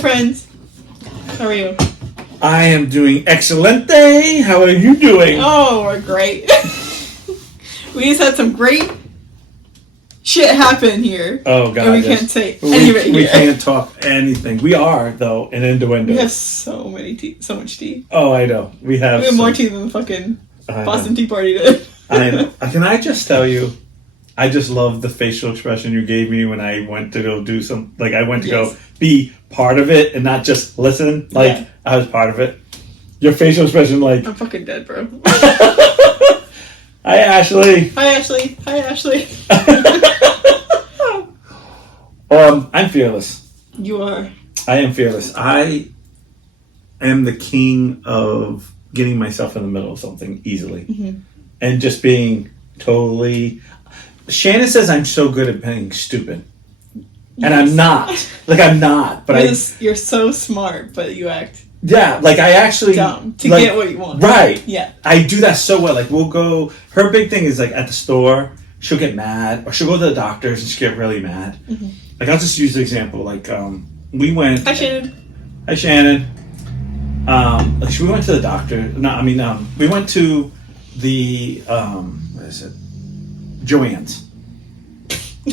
friends. How are you? I am doing excelente. How are you doing? Oh, we're great. We just had some great shit happen here. Oh, God. And we can't say any of it here. We can't talk anything. We are, though, in innuendo. We have so much tea. Oh, I know. We have more tea than the fucking Boston Tea Party did. I know. Can I just tell you, I just love the facial expression you gave me when I went to go do some, like I went to go be part of it and not just listen. Like I was part of it. Your facial expression, like I'm fucking dead, bro. Hi, Ashley. Hi, Ashley. Hi, Ashley. I'm fearless. You are. I am fearless. I am the king of getting myself in the middle of something easily and just being totally. Shannon says I'm so good at being stupid. And I'm not. Like, I'm not. But you're so smart, but you act... Yeah, like, I actually... dumb to get what you want. Right. Yeah. I do that so well. Like, we'll go... Her big thing is, like, at the store, she'll get mad. Or she'll go to the doctors and she'll get really mad. Mm-hmm. Like, I'll just use the example. Like, we went... Hi, Shannon. Hi, Shannon. Like, we went to the doctor. No, I mean, we went to the... what is it? Joanne's.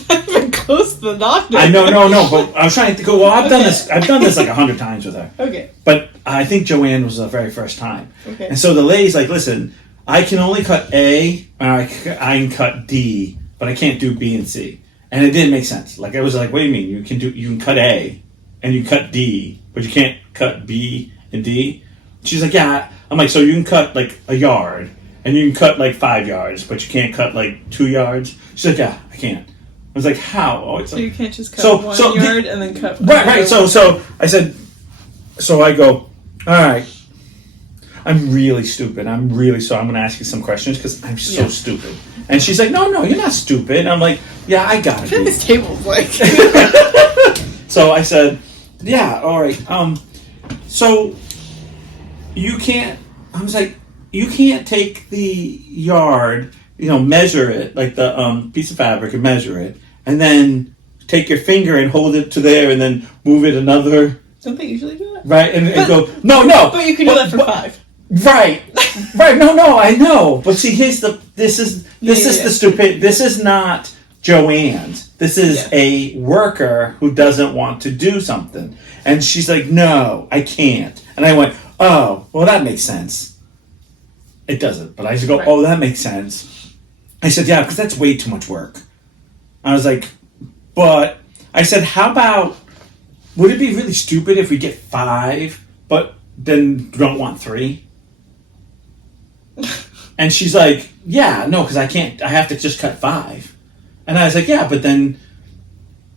Not even close to the doctor. I know, no, but I was trying to go. Well, I've done this like 100 times with her. Okay. But I think Joanne was the very first time. Okay. And so the lady's like, "Listen, I can only cut A, or I can cut D, but I can't do B and C." And it didn't make sense. Like I was like, "What do you mean? You can cut A, and you cut D, but you can't cut B and D?" She's like, "Yeah." I'm like, "So you can cut like a yard, and you can cut like 5 yards, but you can't cut like 2 yards?" She's like, "Yeah, I can't." I was like, how? Oh, so you can't just cut one yard and then cut... Right. So I said... So I go, all right. I'm really stupid. I'm really sorry. I'm going to ask you some questions because I'm so stupid. And she's like, no, you're not stupid. And I'm like, yeah, I got it. I this table's like... So I said, yeah, all right. So you can't... I was like, you can't take the yard... measure it, like the piece of fabric, and measure it, and then take your finger and hold it to there, and then move it another. Don't they usually do that? Right, and go, no. But you can do that for 5. Right. No, I know. But see, this is the stupid. This is not Joanne's. This is a worker who doesn't want to do something, and she's like, no, I can't. And I went, oh, well, that makes sense. It doesn't, but I just go, oh, that makes sense. I said, yeah, because that's way too much work. I was like, but I said, how about, would it be really stupid if we get 5, but then don't want 3? And she's like, yeah, no, because I have to just cut 5. And I was like, yeah, but then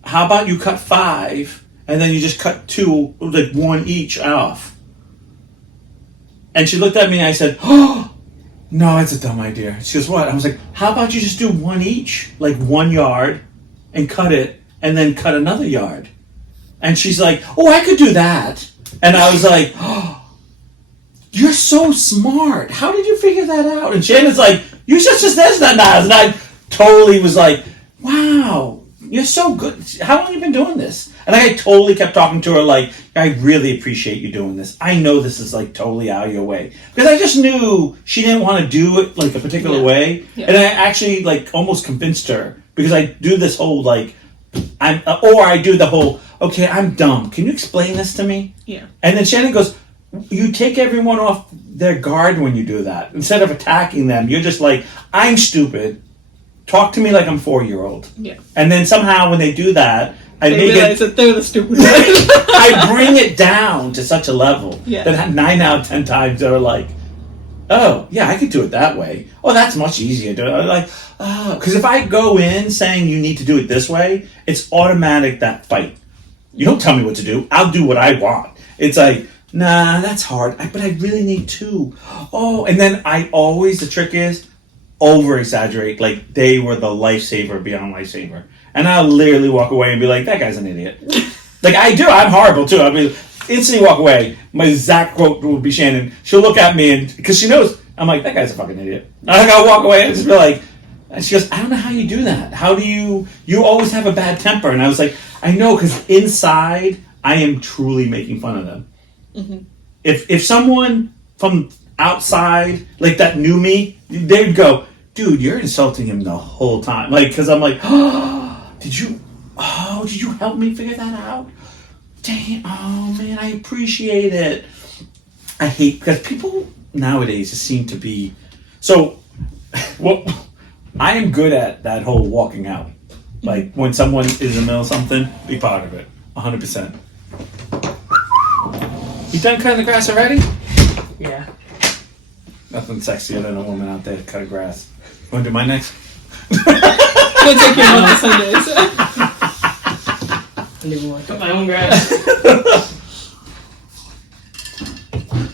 how about you cut 5 and then you just cut 2, like 1 each off? And she looked at me and I said, oh, no, it's a dumb idea. She goes, what? I was like, how about you just do 1 each, like 1 yard, and cut it, and then cut another yard? And she's like, oh, I could do that. And I was like, oh, you're so smart. How did you figure that out? And Shannon's like, you just said that. And I totally was like, wow, you're so good. How long have you been doing this? And I totally kept talking to her like, I really appreciate you doing this. I know this is like totally out of your way. Because I just knew she didn't want to do it like a particular way. Yeah. And I actually like almost convinced her. Because I do this whole like, I do the whole, okay, I'm dumb. Can you explain this to me? Yeah. And then Shannon goes, you take everyone off their guard when you do that. Instead of attacking them, you're just like, I'm stupid. Talk to me like I'm 4-year-old. Yeah. And then somehow when they do that, they realize that they're the stupid ones. I bring it down to such a level that 9 out of 10 times they're like, oh, yeah, I could do it that way. Oh, that's much easier. I'm like, oh. Because if I go in saying you need to do it this way, it's automatic that fight. You don't tell me what to do. I'll do what I want. It's like, nah, that's hard. But I really need 2. Oh, and then the trick is, over-exaggerate. Like, they were the lifesaver beyond lifesaver. And I'll literally walk away and be like, that guy's an idiot. Like, I do. I'm horrible, too. I mean, instantly walk away. My exact quote would be Shannon. She'll look at me, and because she knows, I'm like, that guy's a fucking idiot. And I'll walk away and just be like, and she goes, I don't know how you do that. How do you always have a bad temper? And I was like, I know, because inside, I am truly making fun of them. If someone from outside, like that knew me, they'd go, dude, you're insulting him the whole time. Like, because I'm like, oh, did you help me figure that out? Dang, oh man, I appreciate it. I hate, because people nowadays just seem to be, so, well, I am good at that whole walking out. Like, when someone is in the middle of something, be part of it, 100%. You done cutting the grass already? Yeah. Nothing sexier than a woman out there cutting grass. Want to do my next? Gonna take your mom to Sundays. I don't even want to cut my own grass.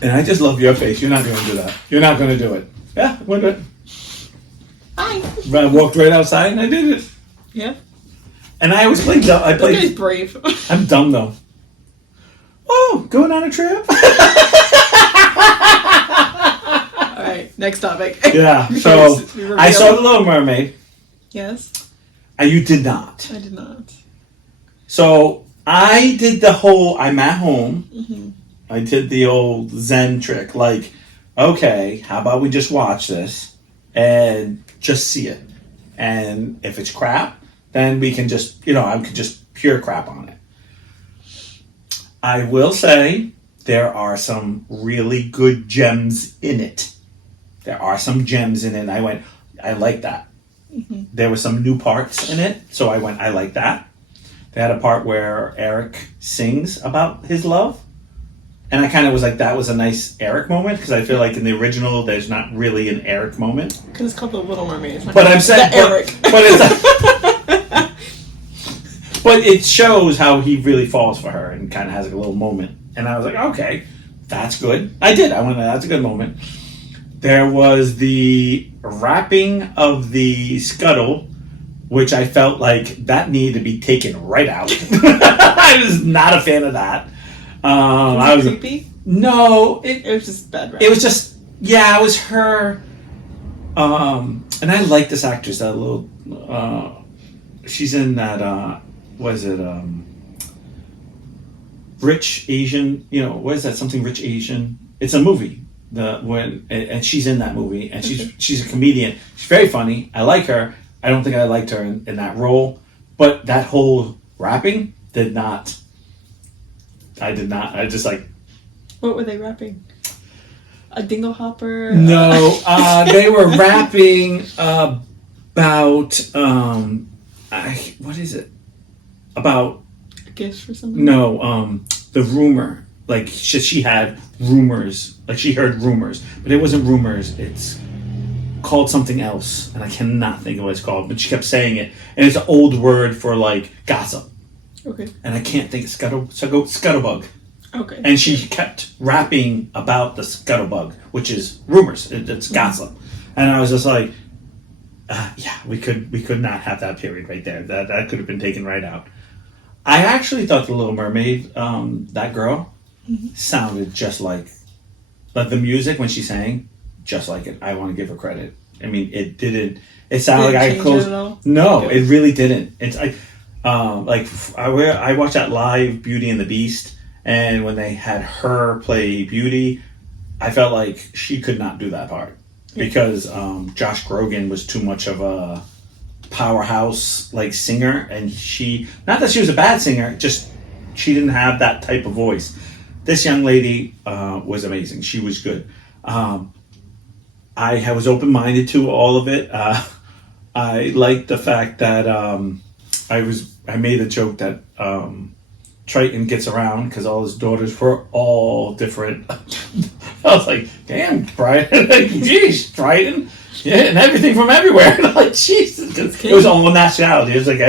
And I just love your face. You're not going to do that. You're not going to do it. Yeah, we're good. Bye. I walked right outside and I did it. Yeah. And I always play dumb. That guy's brave. I'm dumb though. Oh, going on a trip? Alright, next topic. Yeah, so I saw The Little Mermaid. Yes. And you did not. I did not. So I did the whole, I'm at home. I did the old Zen trick. Like, okay, how about we just watch this and just see it? And if it's crap, then we can just, I could just pure crap on it. I will say there are some really good gems in it. There are some gems in it. And I went, I like that. There were some new parts in it. So I went, I like that. They had a part where Eric sings about his love. And I kind of was like, that was a nice Eric moment. Because I feel like in the original, there's not really an Eric moment. Because it's called The Little Mermaid. But I'm saying, Eric. But but it shows how he really falls for her and kind of has a little moment. And I was like, okay, that's good. I did. I went, that's a good moment. There was the wrapping of the scuttle, which I felt like that needed to be taken right out. I was not a fan of that. Was it creepy? No. It was just bad writing. It was just, it was her. And I like this actress, that little, she's in that, Rich Asian, what is that? Something Rich Asian. It's a movie. And she's in that movie, and she's a comedian. She's very funny. I like her. I don't think I liked her in that role, but that whole rapping did not. I did not. I just like. What were they rapping? A dingle hopper? No, they were rapping about what is it? About a gift for somebody? No, the rumor. Like she had rumors, like she heard rumors, but it wasn't rumors. It's called something else, and I cannot think of what it's called. But she kept saying it, and it's an old word for like gossip. Okay. And I can't think scuttlebug. Okay. And she kept rapping about the scuttlebug, which is rumors. It's gossip, and I was just like, we could not have that period right there. That could have been taken right out. I actually thought the Little Mermaid, that girl, sounded just like the music when she sang, just like it. I want to give her credit. I mean, it didn't. It sounded like I closed. No, it really didn't. It's I watched that live Beauty and the Beast, and when they had her play Beauty, I felt like she could not do that part because Josh Groban was too much of a powerhouse like singer, and she, not that she was a bad singer, just she didn't have that type of voice. This young lady was amazing. She was good. I was open-minded to all of it. I liked the fact that I made a joke that Triton gets around because all his daughters were all different. I was like, damn, Triton. Geez, Triton. Yeah, and everything from everywhere. And I'm like, Jesus. It was all nationality. It was like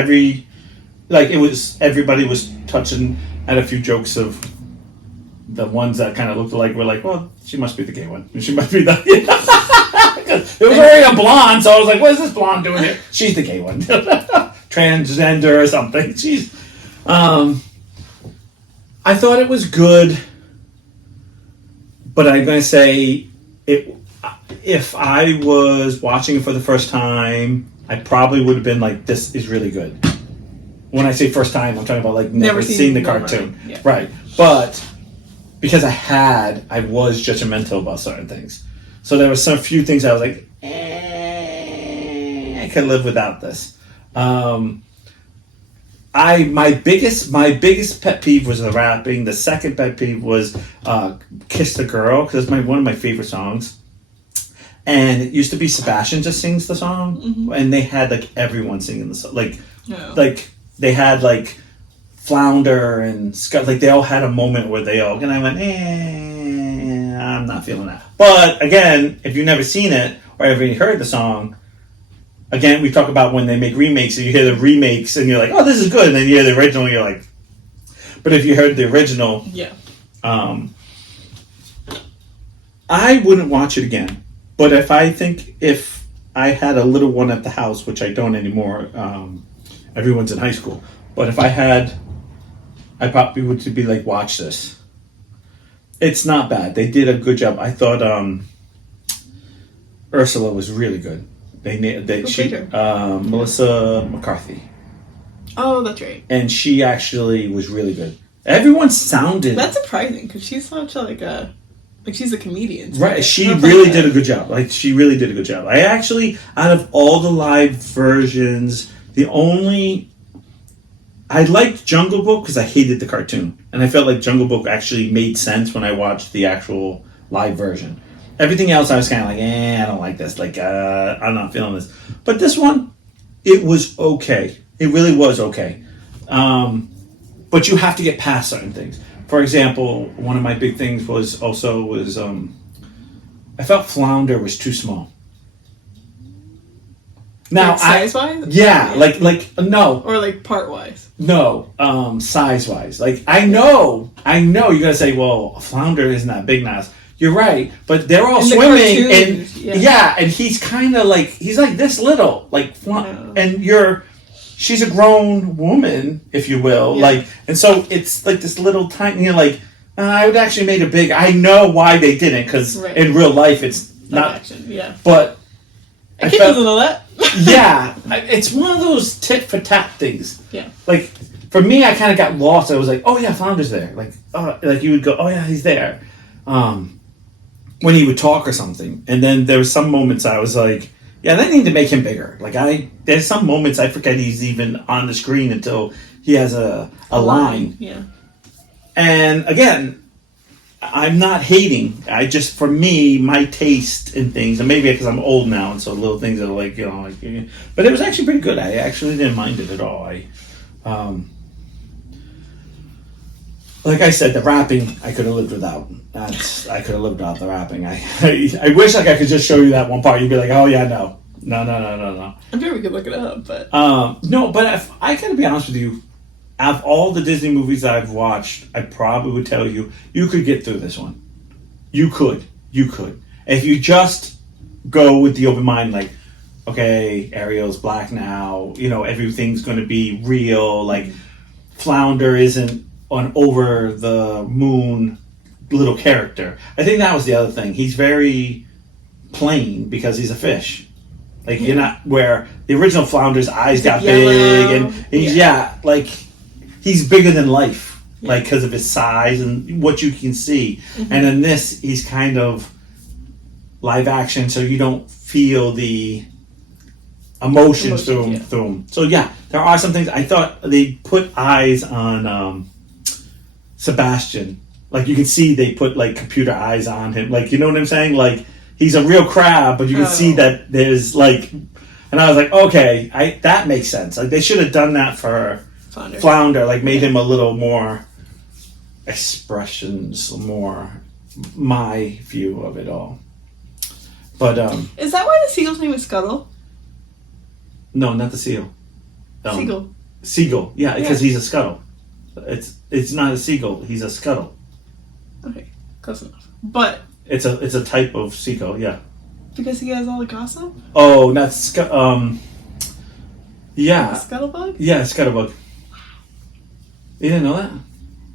everybody was touching, and a few jokes of the ones that kind of looked alike were like, well, she must be the gay one. She must be the... It was already a blonde, so I was like, what is this blonde doing here? She's the gay one. Transgender or something. She's... I thought it was good, but I'm going to say if I was watching it for the first time, I probably would have been like, this is really good. When I say first time, I'm talking about like never seen the cartoon. Yeah. Right. But because I was judgmental about certain things. So there were some few things I was like, I can live without this. My biggest pet peeve was the rapping. The second pet peeve was "Kiss the Girl" because it's one of my favorite songs. And it used to be Sebastian just sings the song, and they had like everyone singing the song, like they had like Flounder and Scott, like they all had a moment where they all, and I went, I'm not feeling that. But again, if you've never seen it or ever heard the song, again, we talk about when they make remakes, and you hear the remakes, and you're like, oh, this is good, and then you hear the original, and you're like, but if you heard the original, I wouldn't watch it again. But if I had a little one at the house, which I don't anymore, everyone's in high school. But if I had, I probably would be like, watch this. It's not bad. They did a good job. I thought Ursula was really good. Melissa McCarthy. Oh, that's right. And she actually was really good. Everyone sounded. That's surprising because she's such she's a comedian. So right. She really did a good job. Like, she really did a good job. I actually, out of all the live versions, I liked Jungle Book because I hated the cartoon. And I felt like Jungle Book actually made sense when I watched the actual live version. Everything else, I was kind of like, I don't like this. Like, I'm not feeling this. But this one, it was okay. It really was okay. But you have to get past certain things. For example, one of my big things was I felt Flounder was too small. Now, size-wise? Yeah, like no. Or like part-wise? No, size-wise. Like, I know you're going to say, well, Flounder isn't that big now. You're right, but they're all swimming, and and he's kind of like, he's like this little, like, and she's a grown woman, if you will, like, and so it's like this little tiny, you're like, I would actually make it big. I know why they didn't, because in real life it's not action, but I can't doesn't know that. It's one of those tit for tat things. Yeah, like for me, I kind of got lost. I was like, oh yeah, Flounder's there. Like, like you would go, oh yeah, he's there. When he would talk or something. And then there were some moments I was like, yeah, they need to make him bigger. Like, there's some moments I forget he's even on the screen until he has a line. Yeah. And again, I'm not hating. For me, my taste in things, and maybe because I'm old now, and so little things are like, but it was actually pretty good. I actually didn't mind it at all. Like I said, the rapping I could have lived without. I could have lived without the rapping. I wish I could just show you that one part. You'd be like, oh yeah, no. I'm sure we could look it up, but no. But if I gotta be honest with you, out of all the Disney movies I've watched, I probably would tell you could get through this one. You could. If you just go with the open mind, like, okay, Ariel's black now. Everything's going to be real. Like, Flounder isn't an over the moon little character. I think that was the other thing. He's very plain because he's a fish. Like, you're not where the original Flounder's eyes got big, and he's he's bigger than life, like, because of his size and what you can see. And in this, he's kind of live action, so you don't feel the emotions through him. So yeah, there are some things. I thought they put eyes on Sebastian. Like, you can see they put like computer eyes on him. Like, you know what I'm saying? Like, he's a real crab, but you can see that there's like, and I was like, okay, that makes sense. Like, they should have done that for Flounder, like made him a little more expressions, more my view of it all. But is that why the seagull's name is Scuttle? No, not the seal. Seagull. Seagull, yeah, because he's a scuttle. It's not a seagull. He's a scuttle. Okay, close enough. But it's a type of seagull, yeah. Because he has all the gossip. Oh, not yeah. Scuttlebug. Yeah, scuttlebug. You didn't know that?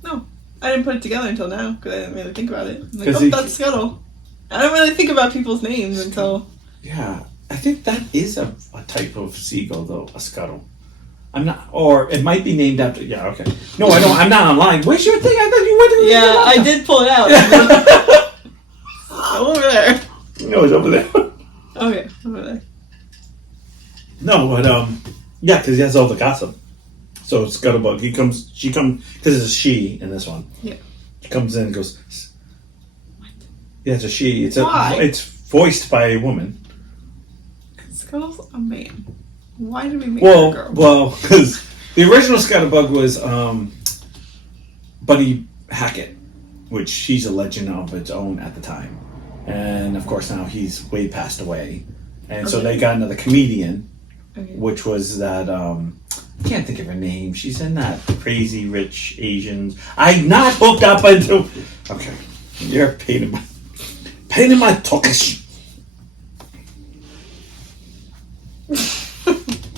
No, I didn't put it together until now because I didn't really think about it. I'm like, that's Scuttle. I don't really think about people's names until. Yeah, I think that is a type of seagull, though, a scuttle. I'm not, or it might be named after. Yeah, okay. No, I don't. I'm not online. Where's your thing? I thought you went to. Yeah, I did pull it out. Over there. No, it's over there. Okay, over there. No, but yeah, because he has all the gossip. So Scuttlebug, she comes, because it's a she in this one. Yeah. She comes in and goes. What? Yeah, it's a she. Why? It's voiced by a woman. Scuttle's a man. Why did we make her a girl? Well, because the original Scuttlebug was Buddy Hackett, which he's a legend of its own at the time. And of course now he's way passed away. And so they got another comedian, which was that, I can't think of her name. She's in that Crazy Rich Asians. I'm not hooked up into... Okay, you're a pain in my talkish.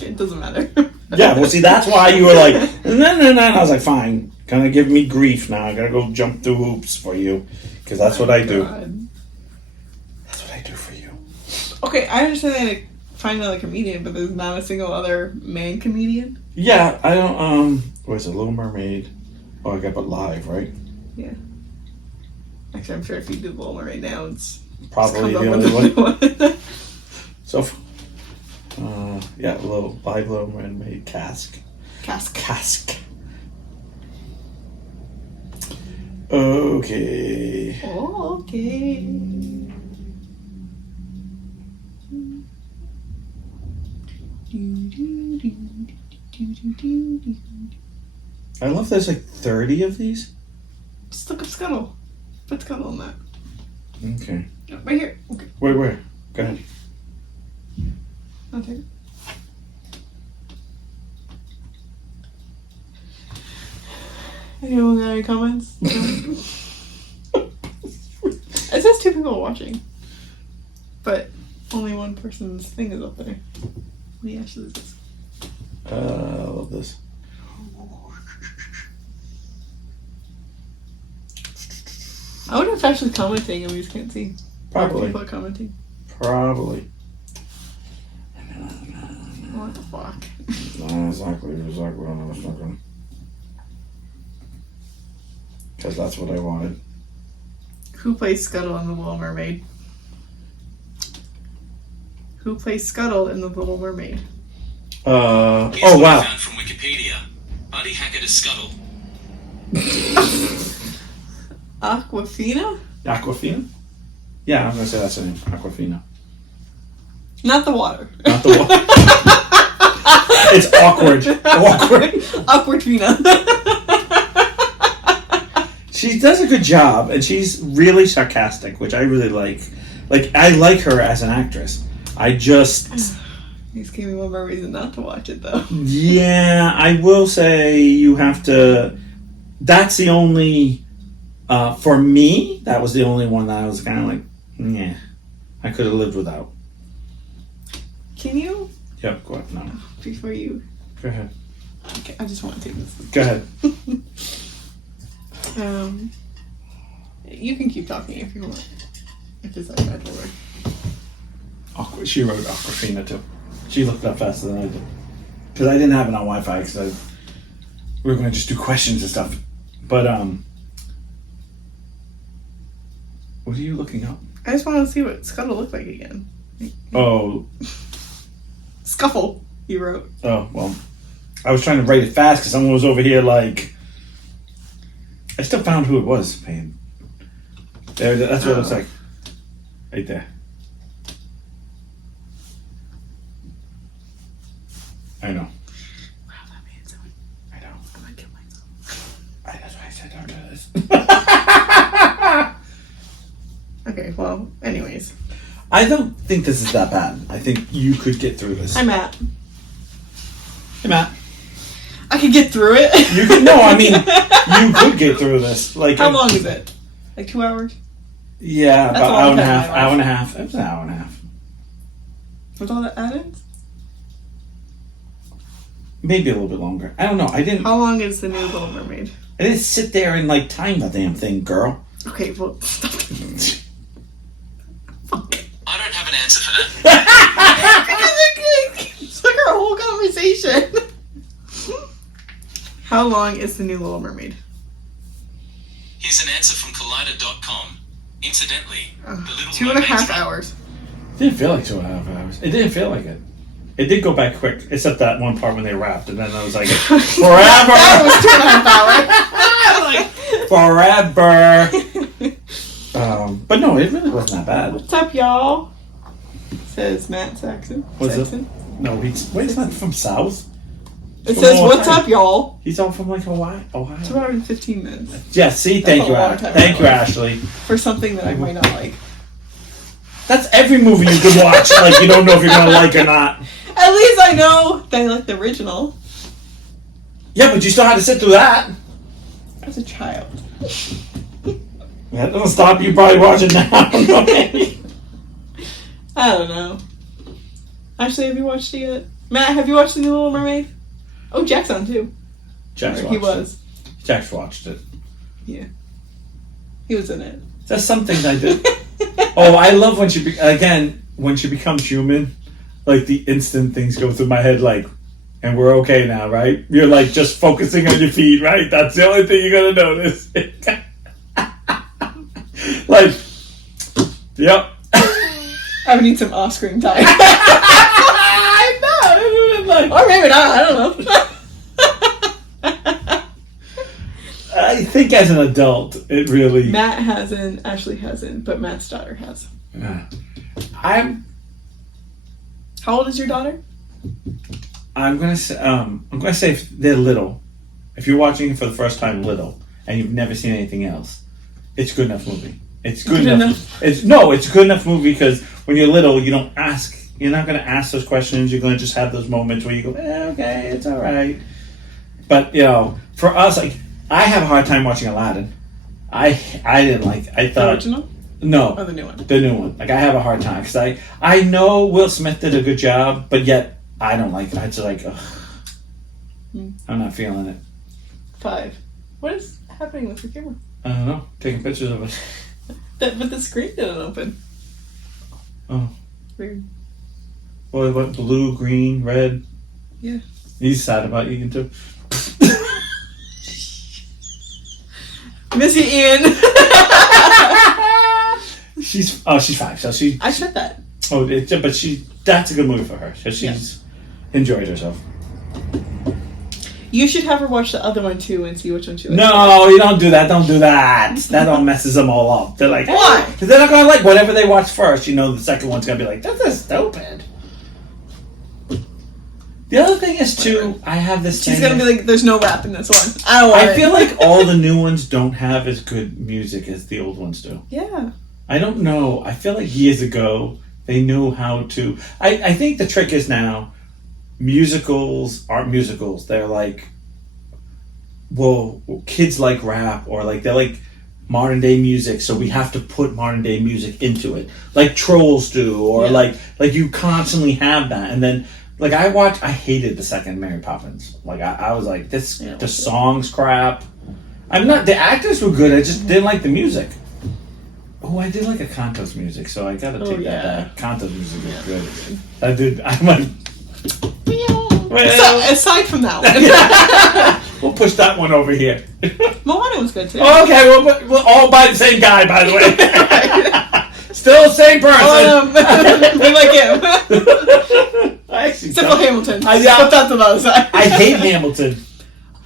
It doesn't matter. Yeah, well, see, that's why you were like, no. And I was like, fine. Gonna give me grief now. I gotta go jump through hoops for you. Because that's what I do. That's what I do for you. Okay, I understand they had to find another comedian, but there's not a single other man comedian? Yeah, I don't, what is it, Little Mermaid? Oh, I got but live, right? Yeah. Actually, I'm sure if you did Little Mermaid now, it's... Probably the only one. So, yeah, live Little Mermaid Cask. Okay. Oh, okay. I love there's like 30 of these. Just look up Scuttle. Put Scuttle on that. Okay. Oh, right here. Okay. Wait, where? Go ahead. I'll take it. Anyone got any comments? It says 2 people watching. But only one person's thing is up there. What the ashes is this? I love this. I wonder if Ashley's commenting and we just can't see. Probably. Or people are commenting. Probably. What the fuck? Exactly what I was thinking. Because that's what I wanted. Who plays Scuttle in The Little Mermaid? Who plays Scuttle in The Little Mermaid? Oh wow. Found from Wikipedia. Buddy Hackett is Scuttle. Aquafina? Aquafina? Yeah, I'm gonna say that's her name. Aquafina. Not the water. Not the water. It's awkward. Aquafina. She does a good job, and she's really sarcastic, which I really like. Like, I like her as an actress. I just... These gave me one more reason not to watch it, though. Yeah, I will say you have to... That's the only... for me, that was the only one that I was kind of like, yeah, I could have lived without. Can you? Yep, go ahead. No. Before you... Go ahead. Okay, I just want to take this. Go ahead. You can keep talking if you want. If it's like that word. She wrote Aquafina too. She looked up faster than I did. Because I didn't have it on Wi-Fi, because we were going to just do questions and stuff. But, what are you looking up? I just want to see what Scuttle looked like again. Oh. Scuffle, you wrote. Oh, well. I was trying to write it fast because someone was over here like... I still found who it was, man. There, that's what it looks like. Right there. I know. Wow, that means I know. I'm gonna kill myself. That's why I said don't do this. Okay, well, anyways. I don't think this is that bad. I think you could get through this. Hi, Matt. Hey, Matt. I could get through it. You could, no, I mean, you could get through this. Like, how long is it? Like 2 hours? Yeah, That's about all hour and a I've had in half. my life. Hour and a half. It was an hour and a half. With all the add-ins? Maybe a little bit longer. I don't know. How long is the new Little Mermaid? I didn't sit there and like time the damn thing, girl. Okay, well, stop it. Fuck. I don't have an answer for that. It's like our whole conversation. How long is the new Little Mermaid? Here's an answer from Collider.com. Incidentally, the Little 2.5 Mermaid's hours. It didn't feel like 2.5 hours. It didn't feel like it. It did go back quick, except that one part when they rapped, and then I was like, forever! That was 2.5 hours. Forever! But no, it really wasn't that bad. What's up, y'all? Says Matt Saxon. What's up? Saxon. No, he's not from South. It From says, Ohio. what's up, y'all? He's all from like Hawaii. Ohio. 2 hours and 15 minutes. Yeah, see, That's thank a you, long Ashley. time Thank you, ago. Ashley. For something that I might not like. That's every movie you can watch. Like you don't know if you're gonna like or not. At least I know that I like the original. Yeah, but you still had to sit through that. As a child. That doesn't stop you probably watching now. I don't know. Actually, have you watched it yet? Matt, have you watched The New Little Mermaid? Oh, Jack's on too. Jack's Or watched he was. it. Jack's watched it. Yeah. He was in it. There's some things I did. Oh, I love when she becomes human. Like the instant things go through my head, like, and we're okay now, right? You're like just focusing on your feet, right? That's the only thing you're gonna notice. Like, yep. I would need some off-screen time. I know. Like, Or maybe not. I don't know. I think as an adult, it really. Matt hasn't. Ashley hasn't. But Matt's daughter has. I'm How old is your daughter? gonna say if they're little, if you're watching it for the first time little and you've never seen anything else, it's a good enough movie. It's good enough. It's a good enough movie because when you're little, you don't ask. You're not gonna ask those questions. You're gonna just have those moments where you go, okay, it's all right. But for us, like I have a hard time watching Aladdin. I didn't like. I The thought original? no. Or the new one? The new one. Like I have a hard time because I know Will Smith did a good job, but yet I don't like it. It's like ugh. I'm not feeling it. 5. What is happening with the camera? I don't know. Taking pictures of it. But the screen didn't open. Oh. Weird. Well, what blue, green, red? Yeah. He's sad about eating too. Miss you, Ian. She's 5, so she. I said that. Oh, but that's a good movie for her. So she's enjoyed herself. You should have her watch the other one too and see which one she likes. No, you don't do that. Don't do that. That all messes them all up. They're like, Why? Because they're not gonna like whatever they watch first. The second one's gonna be like, this is stupid. The other thing is too, I have this. She's thing gonna be like, "There's no rap in this one." I don't want I it. feel like all the new ones don't have as good music as the old ones do. Yeah. I don't know. I feel like years ago they knew how to. I think the trick is now musicals aren't musicals. They're like, well, kids like rap or like they're like modern day music, so we have to put modern day music into it, like Trolls do, or like you constantly have that, and then. Like I hated the second Mary Poppins. Like I was like, the song's crap. I'm not. The actors were good. I just didn't like the music. Oh, I did like a Kanto's music, so I gotta take that back. Kanto's music is good. I did. I'm like. So, aside from that one, We'll push that one over here. Moana was good too. Oh, okay, we're all by the same guy, by the way. Still the same person. We like him. I actually Except for Hamilton. Yeah. But that's another side. I hate Hamilton.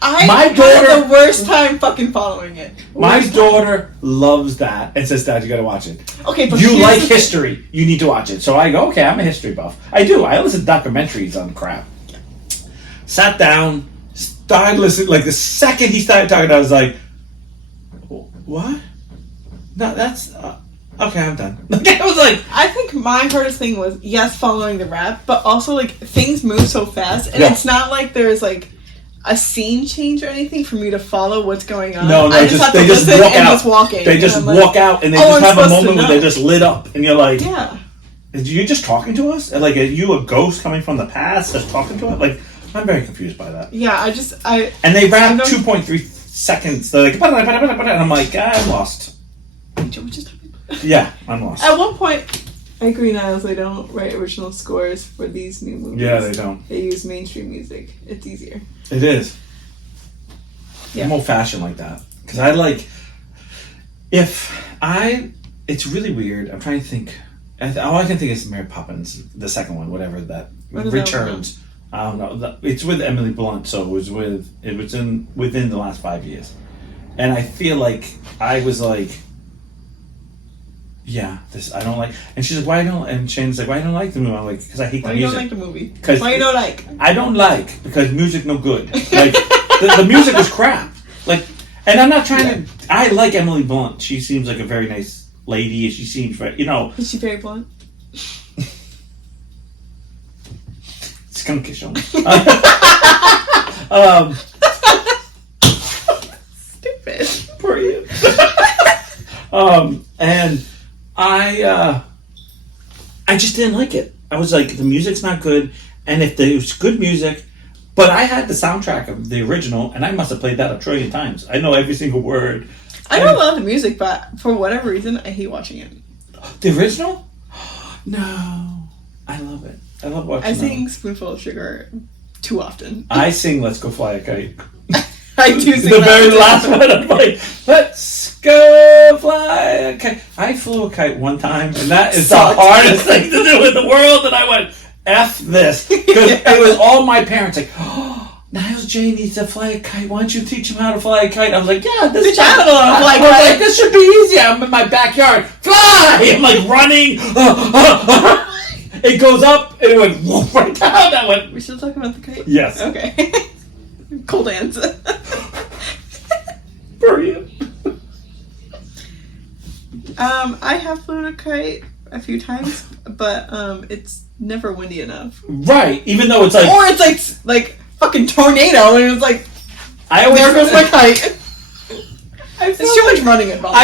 I My had daughter- the worst time fucking following it. My daughter loves that and says, Dad, you gotta watch it. Okay, but You here's like the thing. history. You need to watch it. So I go, okay, I'm a history buff. I do. I listen to documentaries on crap. Sat down, started listening. Like the second he started talking, I was like, what? No, that's... okay, I'm done. I was like... I think my hardest thing was, yes, following the rap, but also, like, things move so fast, and Yeah. it's not like there's, like, a scene change or anything for me to follow what's going on. No, I just have to listen walk and out. just walking. They just and I'm walk out and they oh, just I'm have a supposed to moment where know. they're just lit up, and you're like, Yeah. "Are you just talking to us? Like, are you a ghost coming from the past just talking to us?" Like, I'm very confused by that. Yeah, And they rap I don't- 2.3 seconds. They're like, and I'm like, I'm lost. Yeah, I'm lost. At one point, at Green Isles, they don't write original scores for these new movies. Yeah, they don't. They use mainstream music. It's easier. It is. Yeah. I'm old fashioned like that because I like It's really weird. I'm trying to think. All I can think is Mary Poppins, the second one, whatever that What is that Returns. I don't know. It's with Emily Blunt, so within the last 5 years, and I feel like I was like, yeah, this I don't like. And she's like, why don't? And Shane's like, why don't like the movie? I'm like, because I hate Why the you music. don't like the movie? 'Cause Why you don't like? I don't like because music no good. Like the music was crap. Like, and I'm not trying to. I like Emily Blunt. She seems like a very nice lady. She seems very, Is she very blunt? skunkish almost. Stupid. For you. And I just didn't like it. I was like, the music's not good, and if there was good music, but I had the soundtrack of the original, and I must have played that 1 trillion times. I know every single word. I don't love the music, but for whatever reason, I hate watching it. The original? No, I love it. I love watching. I sing "Spoonful of Sugar" too often. I sing "Let's Go Fly a Kite." I do sing The that very too last often. one. I'm like, "Let's go fly a kite." I flew a kite one time, and that is the Sucked. hardest thing to do in the world. And I went, "F this," because it was all my parents like, "Oh, Niles J needs to fly a kite. Why don't you teach him how to fly a kite?" I was like, "Yeah, this Teach him how to fly a I was kite. like, "This should be easy." I'm in my backyard, fly. I'm like running. It goes up, and it went whoop, right down. I went, We still talking about the kite? yes. Okay. Cold answer. Brilliant. I have flown a kite a few times, but it's never windy enough. Right, even though it's like, Or it's like fucking tornado, and it's like, I always there goes my kite. I There's feel too like- much running involved.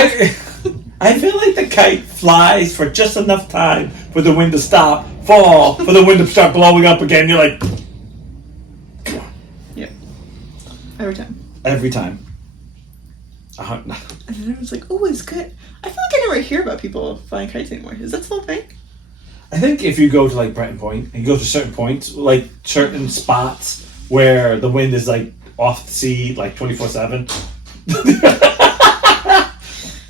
I feel like the kite flies for just enough time for the wind to stop, fall, for the wind to start blowing up again. You're like, come on. Yep. Every time. Every time. And then I was like, oh, it's good. I feel like I never hear about people flying kites anymore. Is that still a thing? I think if you go to like Breton Point and you go to certain points, like certain spots where the wind is like off the sea, like 24/7.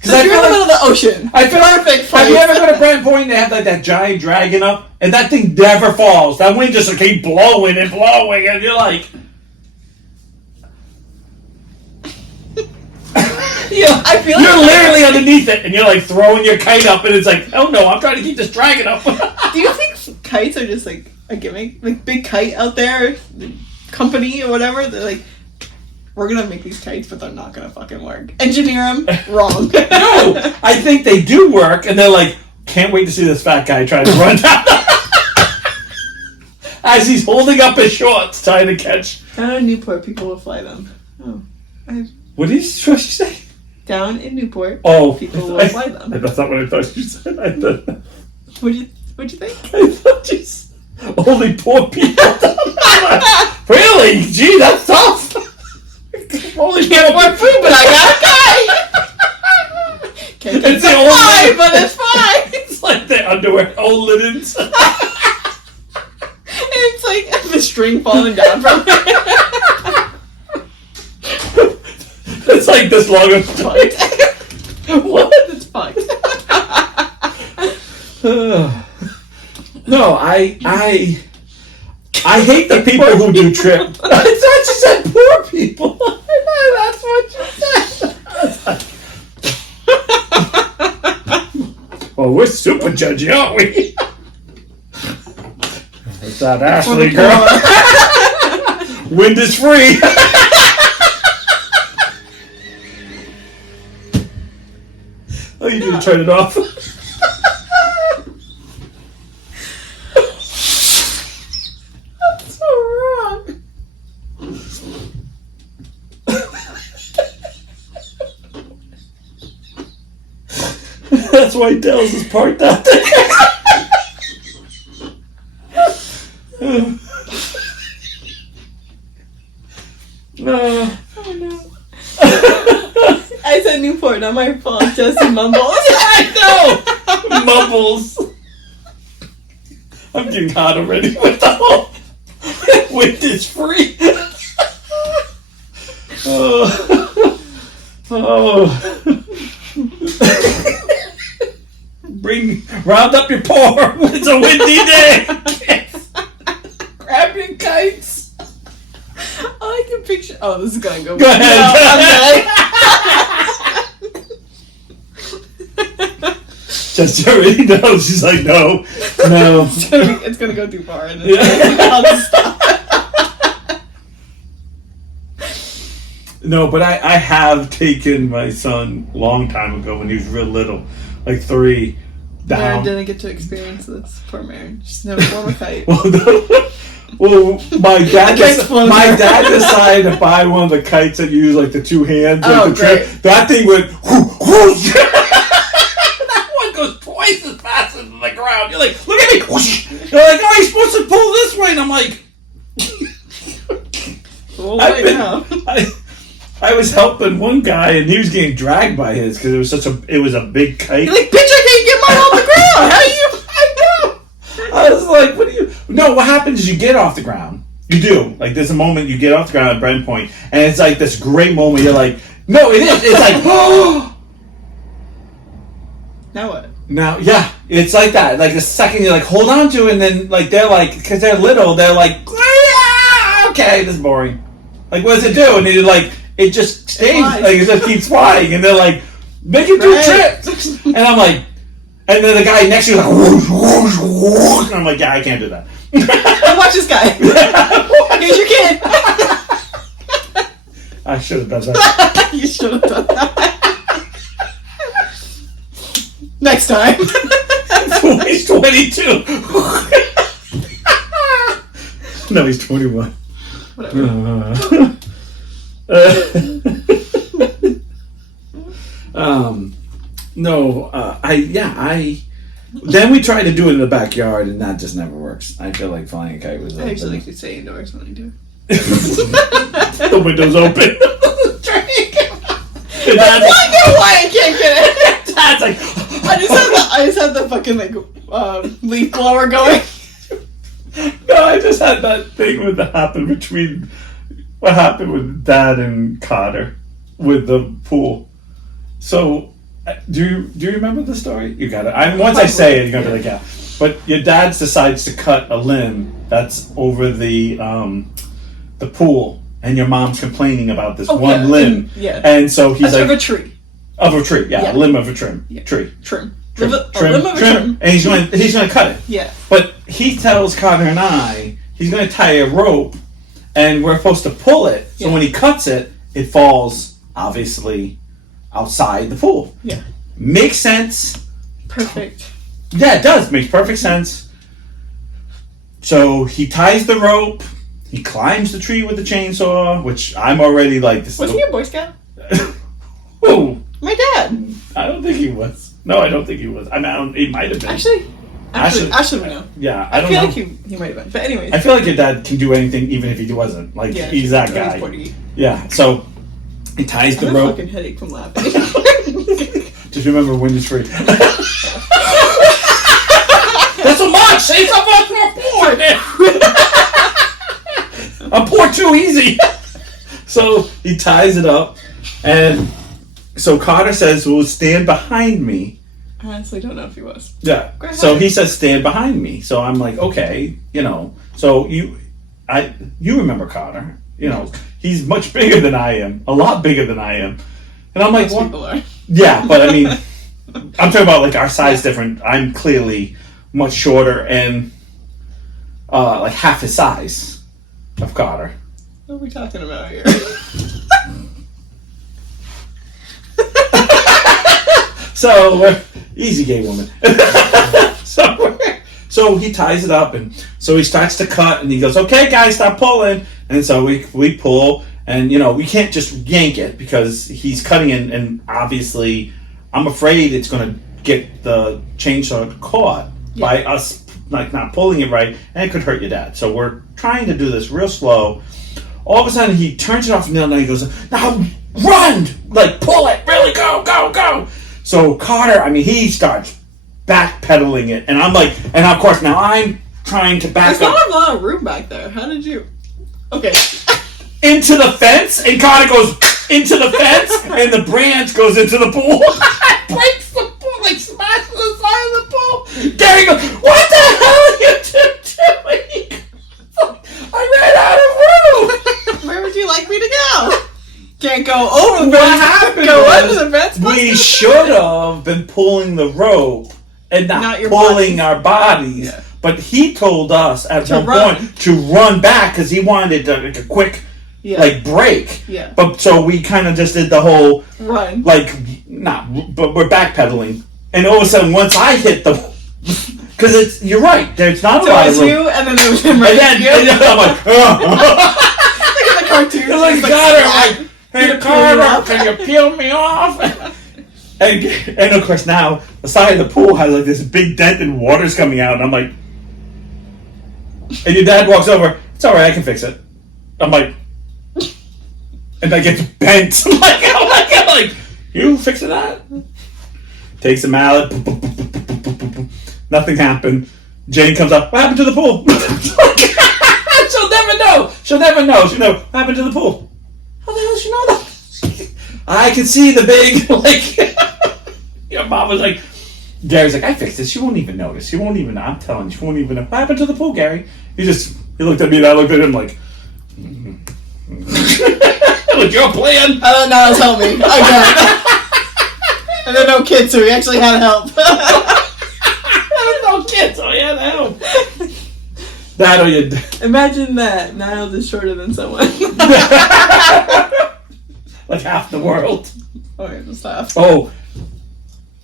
So you're in the middle of the ocean. I feel Perfect Have you place. ever been to Breton Point and they have like that giant dragon up, and that thing never falls? That wind just keeps blowing and blowing, and you're like, I feel you're like literally underneath it, and you're like throwing your kite up, and it's like, oh no, I'm trying to keep this dragon up. Do you think kites are just like a gimmick? Like big kite out there, the company or whatever, they're like, we're gonna make these kites, but they're not gonna fucking work. Engineer them wrong. No, I think they do work, and they're like, can't wait to see this fat guy try to run down. As he's holding up his shorts, trying to catch. Down in Newport, people will fly them. Oh, What did you say? down in Newport, Oh, people will fly them. That's not what I thought you said. What'd What'd you think? I thought you said only poor people. Really? Gee, that's tough. Only Can't poor afford food, but I got a kite. Can't get It's the the only- fly, but it's fine. It's like their underwear, old linens. And it's like the string falling down from it. It's like this long of tight. What? It's fucked. No, I hate the people who do trip. I thought you said poor people. That's what you said. Well, we're super judgy, aren't we? It's that Ashley girl. Wind is free. Oh, you didn't turn it off. So wrong. That's why Dell's is parked out there. Oh no. I said Newport, not my fault. Jesse mumbles. I know! Mumbles. I'm getting hot already with the whole wind is free. Oh. Oh. Round up your pour. It's a windy day. Grab your kites. I can picture. Oh, this is gonna go. Go ahead. Just already knows. She's like, no. It's gonna go too far. And Yeah. I'll just stop. No, but I have taken my son a long time ago when he was real little, like 3, I down. didn't get to experience this. Poor Mary. Just never form a kite. Well, my dad Kites flown decided to buy one of the kites that use like the 2 hands. Like Oh, the trip. great. That thing went. Whoosh. That one goes twice as fast as the ground. You're like, look at me. Whoosh. You're like, oh, you're supposed to pull this way, and I'm like. Well, I've right been- now. I was helping one guy, and he was getting dragged by his because it was a big kite. You're like, bitch, I can't get mine off the ground. How you? I was like, what do you... No, what happens is you get off the ground. You do. Like, there's a moment you get off the ground at Brent Point, and it's like this great moment. You're like, no, it is. It's like, oh! Now what? Now, yeah, it's like that. Like, the second you, like, hold on to it, and then, like, they're like, because they're little, they're like, ah, okay, this is boring. Like, what does it do? And you're like, it just stays. flies. Like, it just keeps flying. And they're like, make it do Right. tricks. And I'm like, and then the guy next to you is like, whoosh, whoosh, whoosh. And I'm like, yeah, I can't do that. Now watch this guy. Here's your kid. I should have done that. You should have done that. Next time. He's 22. No, he's 21. Whatever. Then we tried to do it in the backyard, and that just never works. I feel like flying a kite was I actually like to stay indoors when I do. the windows open. And I know why I can't get it. Dad's like, I just had the fucking like leaf blower going. no, I just had that thing with what happened with Dad and Carter with the pool. So, do you remember the story? You got it. Once I say it, you're gonna be like, yeah. But your dad decides to cut a limb that's over the pool, and your mom's complaining about this one limb. Yeah. And so he's That's like, of a tree. of a tree, yeah, Yeah. a limb of a tree. Yeah. Tree. Trim. Trim, A limb of a trim. and he's going to cut it. Yeah. But he tells Carter and I he's going to tie a rope, and we're supposed to pull it. So Yeah. when he cuts it, it falls obviously outside the pool. Yeah. Makes sense. Perfect. Yeah, it does. Makes perfect sense. So he ties the rope. He climbs the tree with the chainsaw, which I'm already like this. Was he a Boy Scout? Who? My dad. I don't think he was. No, I don't think he was. He might have been. Actually, we know. Yeah, I don't feel know. like he might have been. But anyways. I feel like your dad can do anything, even if he wasn't. Like Yeah, he's that he's guy. Portuguese. Yeah. So he ties I the have a rope. fucking headache from laughing. Just remember, wind is free. That's what Mark says. I'm poor. I'm poor too easy. So he ties it up, and so Carter says, "Well, stand behind me." I honestly don't know if he was. Yeah. Go ahead. So he says, "Stand behind me." So I'm like, okay, So you remember Carter? He's much bigger than I am, a lot bigger than I am, and I'm like, People are. yeah, but I mean, I'm talking about like our size different. I'm clearly much shorter and like half his size of Carter. What are we talking about here? So easy gay woman. So he ties it up, and so he starts to cut, and he goes, "Okay, guys, stop pulling." And so we pull, and we can't just yank it because he's cutting it, and obviously, I'm afraid it's going to get the chainsaw caught by us like not pulling it right, and it could hurt your dad. So we're trying to do this real slow. All of a sudden, he turns it off, and then he goes, "Now run! Like pull it, really go, go, go!" So Carter, he starts backpedaling it, and I'm like, and of course now I'm trying to back There's up. not a lot of room back there. How did you? Okay. into the fence, and Connor goes into the fence, and the branch goes into the pool. Breaks the pool, like smashes the side of the pool. Gary goes, "What the hell are you doing?" I ran out of room. Where would you like me to go? Can't go over the What fence. happened Go was, under the fence. we should have been pulling the rope and not your pulling bodies. our bodies. Yeah. But he told us at To one run. point to run back because he wanted like a quick break. Yeah. But so we kind of just did the whole Run. but we're backpedaling. And all of a sudden, once I hit the, because you're right, there's not a So lot it of was room. you, and then it was him right And next to then you. I'm like, oh. Like in the cartoons. It's like, he's Connor, slap. like, hey, Peel you Connor, off. can you peel me off? and of course now, the side of the pool has like this big dent and water's coming out, and I'm like, and your dad walks over, it's alright, I can fix it. I'm like, and I get bent. I'm like, you fixing that? Takes a mallet, nothing happened. Jane comes up, what happened to the pool? She'll never know. She'll know, what happened to the pool? How the hell does she know that? I can see the big, your mom was like, Gary's like, I fixed it. She won't even notice. She won't even know. I'm telling you, she won't even know. What happened to the pool, Gary? He looked at me and I looked at him like, what's your plan? And then now tell me. Again. And then no kids, so we actually had help. No kids, so he had help. That or you. Imagine that. Niles is shorter than someone. Like half the world. Okay, just laugh. Oh,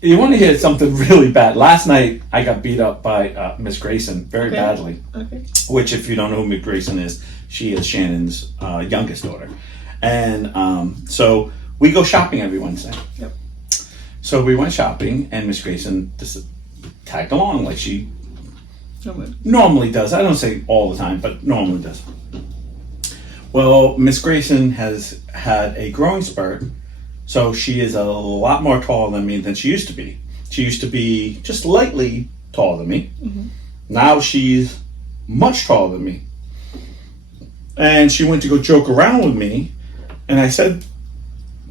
you want to hear something really bad? Last night I got beat up by Miss Grayson very badly. Okay. Which, if you don't know who Miss Grayson is, she is Shannon's youngest daughter. And so we go shopping every Wednesday. Yep. So we went shopping, and Miss Grayson just tagged along like she normally does. I don't say all the time, but normally does. Well, Miss Grayson has had a growing spurt, so she is a lot more tall than me than she used to be. She used to be just lightly taller than me. Mm-hmm. Now she's much taller than me. And she went to go joke around with me, and I said,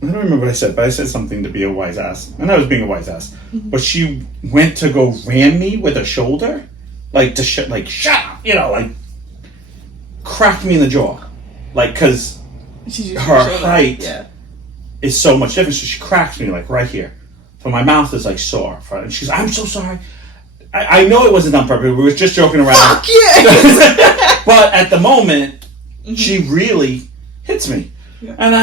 I don't remember what I said, but I said something to be a wise ass. And I was being a wise ass. Mm-hmm. But she went to go ram me with her shoulder, like to shut up, like cracked me in the jaw. Like, because her height is so much different. So she cracked me, like, right here. So my mouth is, like, sore. And she's I'm so sorry. I know it wasn't on purpose. We were just joking around. Fuck yeah! But at the moment, she really hits me. Yeah. And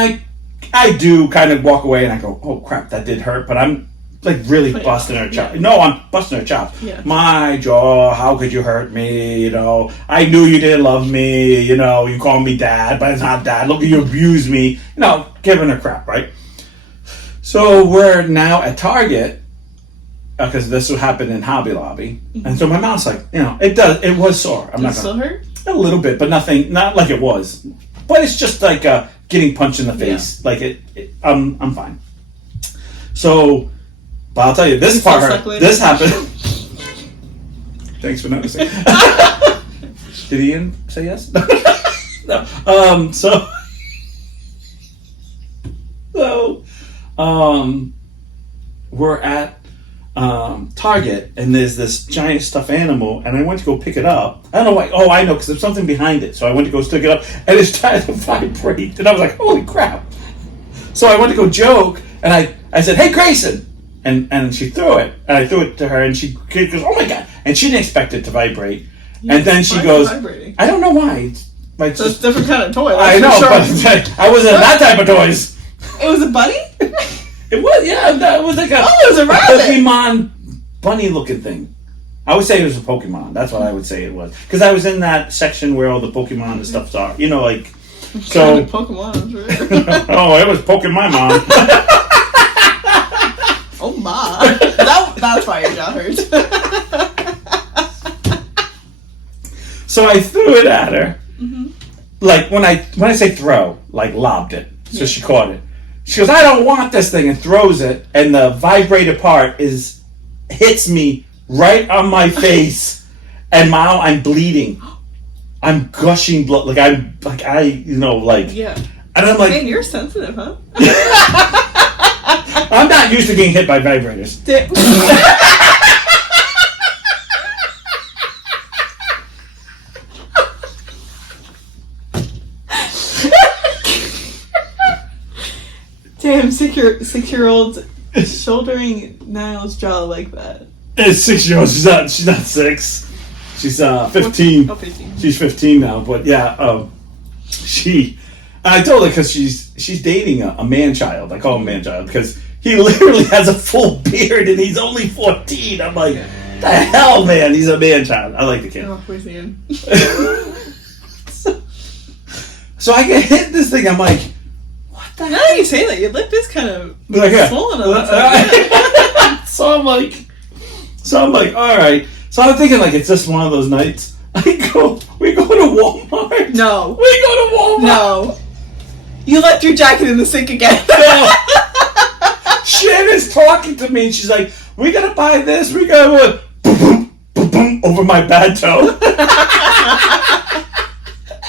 I do kind of walk away and I go, oh, crap, that did hurt. But I'm, like, really busting her chops. Yeah. No, I'm busting her chops. Yeah. My jaw, how could you hurt me? I knew you didn't love me. You call me dad, but it's not dad. Look, you abuse me. Giving her crap, right? So we're now at Target, because this would happen in Hobby Lobby. Mm-hmm. And so my mouth's like, it was sore. Does it still hurt? A little bit, but not like it was. But it's just like getting punched in the face. Yeah. Like I'm fine. So, but I'll tell you, this part hurt. This happened. Thanks for noticing. Did Ian say yes? No. We're at Target, and there's this giant stuffed animal, and I went to go pick it up. I don't know why. Oh, I know, because there's something behind it. So I went to go stick it up, and it's trying to vibrate, and I was like, holy crap. So I went to go joke, and I said, hey, Grayson. And she threw it, and I threw it to her, and she goes, oh my God. And she didn't expect it to vibrate. Yeah, and then she goes, I don't know why. Like, so it's a different kind of toy. I know, sure. But I wasn't that type of toys. It was a bunny? It was, yeah. It was like it was a rabbit. Pokemon bunny-looking thing. I would say it was a Pokemon. That's what I would say it was. Because I was in that section where all the Pokemon and stuff are. Like, so. Pokemon, Oh, it was Pokemon, Mom. Oh my! That's why your jaw hurts. So I threw it at her. Mm-hmm. Like when I say throw, like lobbed it. So she caught it. She goes, I don't want this thing, and throws it, and the vibrator part hits me right on my face, and now I'm bleeding. I'm gushing blood. Like I'm like Yeah. and I'm like, Man, you're sensitive, huh? I'm not used to getting hit by vibrators. Damn, 6-year-old shouldering Niall's jaw like that. It's 6-year-old. She's not 6. She's 15. Oh, 15. She's 15 now. But yeah, I told her because she's dating a man child. I call him man child because he literally has a full beard and he's only 14. I'm like, the hell, man? He's a man child. I like the kid. Oh, where's Ian? So I get hit this thing. I'm like, what the Now hell? you say that, your lip is kind of Like, yeah. swollen on the side. So I'm like, all right. So I'm thinking like it's just one of those nights. We go to Walmart. No. We go to Walmart. No. You left your jacket in the sink again. No. Shannon's talking to me and she's like, we gotta buy this. We gotta boom, boom, boom, boom, over my bad toe.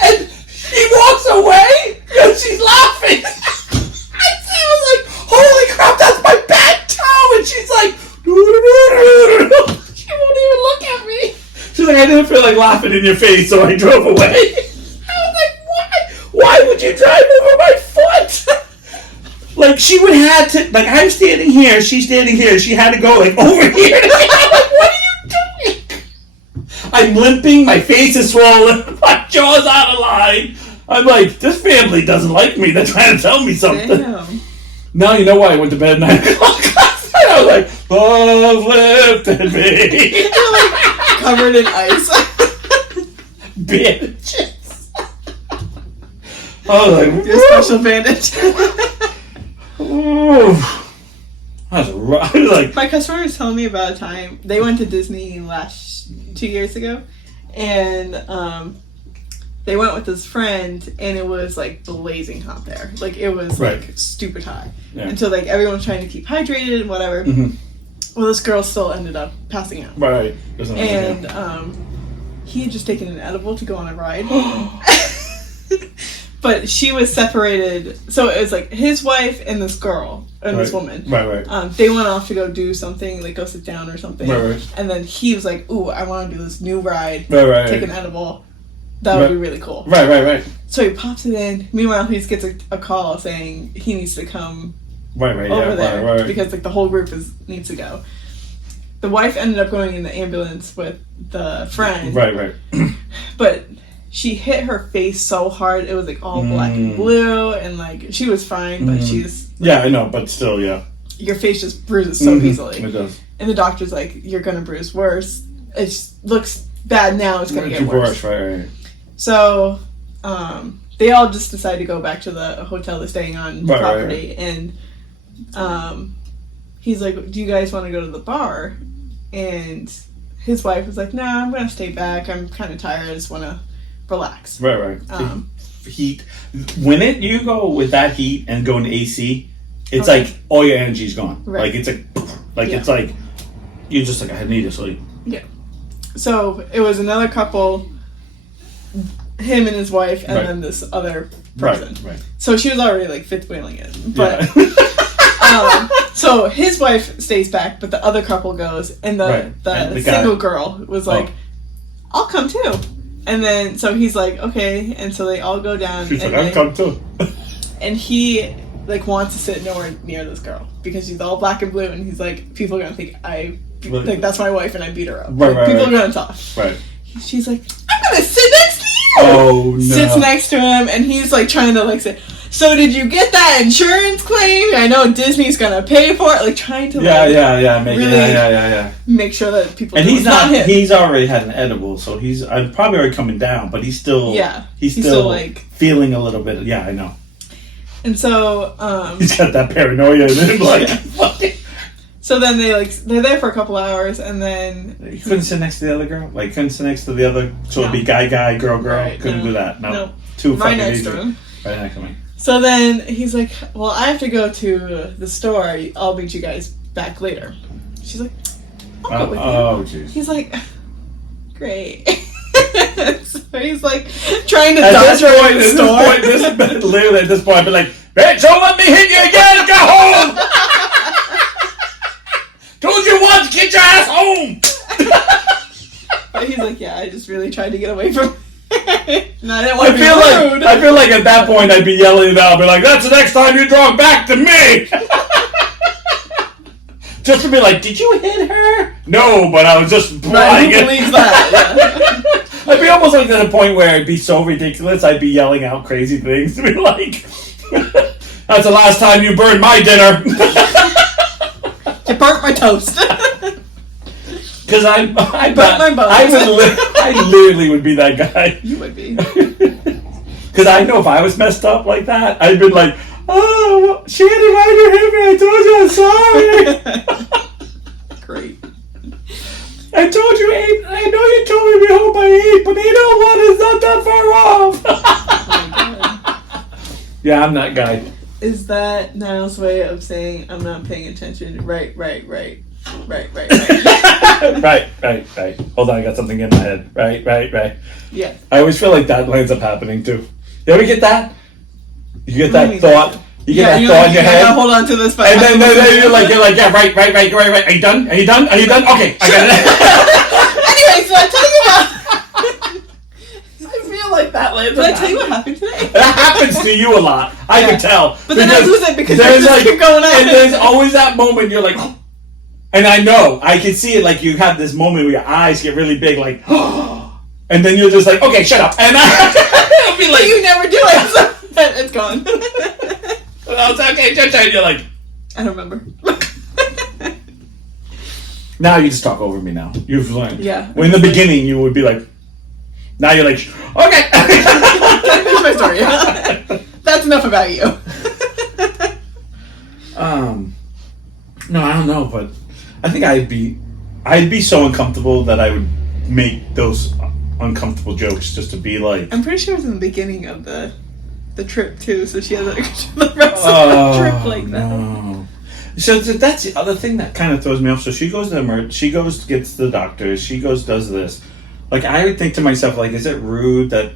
And he walks away because she's laughing. I was like, holy crap, that's my bad toe. And she's like, she won't even look at me. She's like, I didn't feel like laughing in your face, so I drove away. I was like, why? Why would you drive over my foot? Like, she would have to, like, I'm standing here, she's standing here, she had to go, like, over here. I'm like, what are you doing? I'm limping, my face is swollen, my jaw's out of line. I'm like, this family doesn't like me, they're trying to tell me something. Damn. Now you know why I went to bed at 9 o'clock last night. I was like, love lifted me. You're like covered in ice. Bitches. I was like, Your special bandage. ooh. That was rough. I was like, My customer was telling me about a time they went to Disney 2 years ago, and they went with his friend, and it was like blazing hot there. Like it was Right. like stupid hot, Yeah. and so like everyone's trying to keep hydrated and whatever. mhm. Well, this girl still ended up passing out, Right. and he had just taken an edible to go on a ride. But she was separated, so it was like his wife and this girl and this woman. Right. They went off to go do something, like go sit down or something. Right. And then he was like, "Ooh, I want to do this new ride. Right. Take an edible. That would be really cool." Right. So he pops it in. Meanwhile, he just gets a call saying he needs to come Right. over Yeah. there Right. because like the whole group needs to go. The wife ended up going in the ambulance with the friend. Right. But she hit her face so hard it was like all black and blue, and like she was fine, but she's Yeah, I know, but still, yeah. your face just bruises so easily. It does. And the doctor's like, "You're gonna bruise worse. It looks bad now. It's gonna get worse." Right. So, they all just decided to go back to the hotel they're staying on Right, property, and he's like, "Do you guys want to go to the bar?" And his wife was like, "Nah, I'm gonna stay back. I'm kind of tired. I just want to relax." Right. Um, Heat. When you go with that heat and go into AC, it's Okay. like all your energy's gone. Right. Like it's like Yeah. it's like you're just like I need to sleep. So it was another couple, him and his wife, and Right. then this other person. Right. So she was already like fifth wheeling it, but Yeah. so his wife stays back, but the other couple goes, and the Right. And the guy- single girl was like, Oh. "I'll come too." And then so he's like, "Okay," and so they all go down, She's and, like, I'll come too. and he like wants to sit nowhere near this girl because she's all black and blue, and he's like, "People are gonna think like that's my wife and I beat her up. Right, Like, people right. are gonna talk." Right. She's like, "I'm gonna sit next to you." Oh no. Sits next to him, and he's like trying to like say, "So did you get that insurance claim? I know Disney's gonna pay for it." Like trying to Yeah. like, Really, really- yeah. make sure that people. And know he's it's not. him. He's already had an edible, so I'm probably already coming down, but he's still. Yeah, He's he's still still, like- feeling a little bit. Yeah, I know. And so, He's got that paranoia in him, like. fucking- so then they're there for a couple hours, and then You couldn't sit next to the other girl? Like, couldn't sit next to the other... So it'd be guy, girl. Right, couldn't no. do that. No. No. Too right fucking next easy. to him. Right next to me. So then he's like, "Well, I have to go to the store. I'll meet you guys back later." She's like, "I'll go with you." Oh, jeez. He's like, "Great." So he's like trying to At dodge her in the this store. point, literally at this point, I'd be like, bitch, don't let me hit you again. Go home. Told you once, get your ass home. But he's like, yeah, I just really tried to get away from and I didn't want to be rude. I feel like at that point I'd be yelling it out. I'd be like, that's the next time you draw back to me. Just to be like, did you hit her? No, but I was just Right, blinding who it. believes that? Yeah. I'd be almost like to the point where it'd be so ridiculous, I'd be yelling out crazy things to be like, that's the last time you burned my dinner. You burnt my toast. Because I burnt my bones. I literally would be that guy. You would be. Because I know if I was messed up like that, I'd been like, oh, Shannon, why did you hit me? I told you I'm sorry. Great. I told you, I know you told me to be home by 8, but you know what? It's not that far off. Oh my God. Yeah, I'm that guy. Is that Niall's way of saying I'm not paying attention? Right. Right. Hold on, I got something in my head. Right. Yeah. I always feel like that ends up happening too. You ever get that? You get What do that you thought? You get that thought in your I head? gotta hold on to this. But And then you're like, yeah, right. Are you done? Okay, I got it. Anyway, so I tell you what. I feel like that lands. Did I tell you what happened today? That happens to you a lot. I can tell. But then I lose it because you there's just keep going on. And there's always that moment you're like, and I know, I can see it, like you have this moment where your eyes get really big, like, and then you're just like, okay, shut up. And I'll be like, But you never do it, so it's gone. oh, it's okay, your turn. You're like, I don't remember. now you just talk over me now. You've learned. Yeah. When in the beginning you would be like, now you're like, okay. Finish my story. That's enough about you. No, I don't know, but I think I'd be so uncomfortable that I would make those uncomfortable jokes just to be like. I'm pretty sure it was in the beginning of the trip too, so she had like the rest of the trip like that. No. So that's the other thing that kind of throws me off. So she goes to she goes gets the doctor. She goes does this. Like I would think to myself, like, is it rude that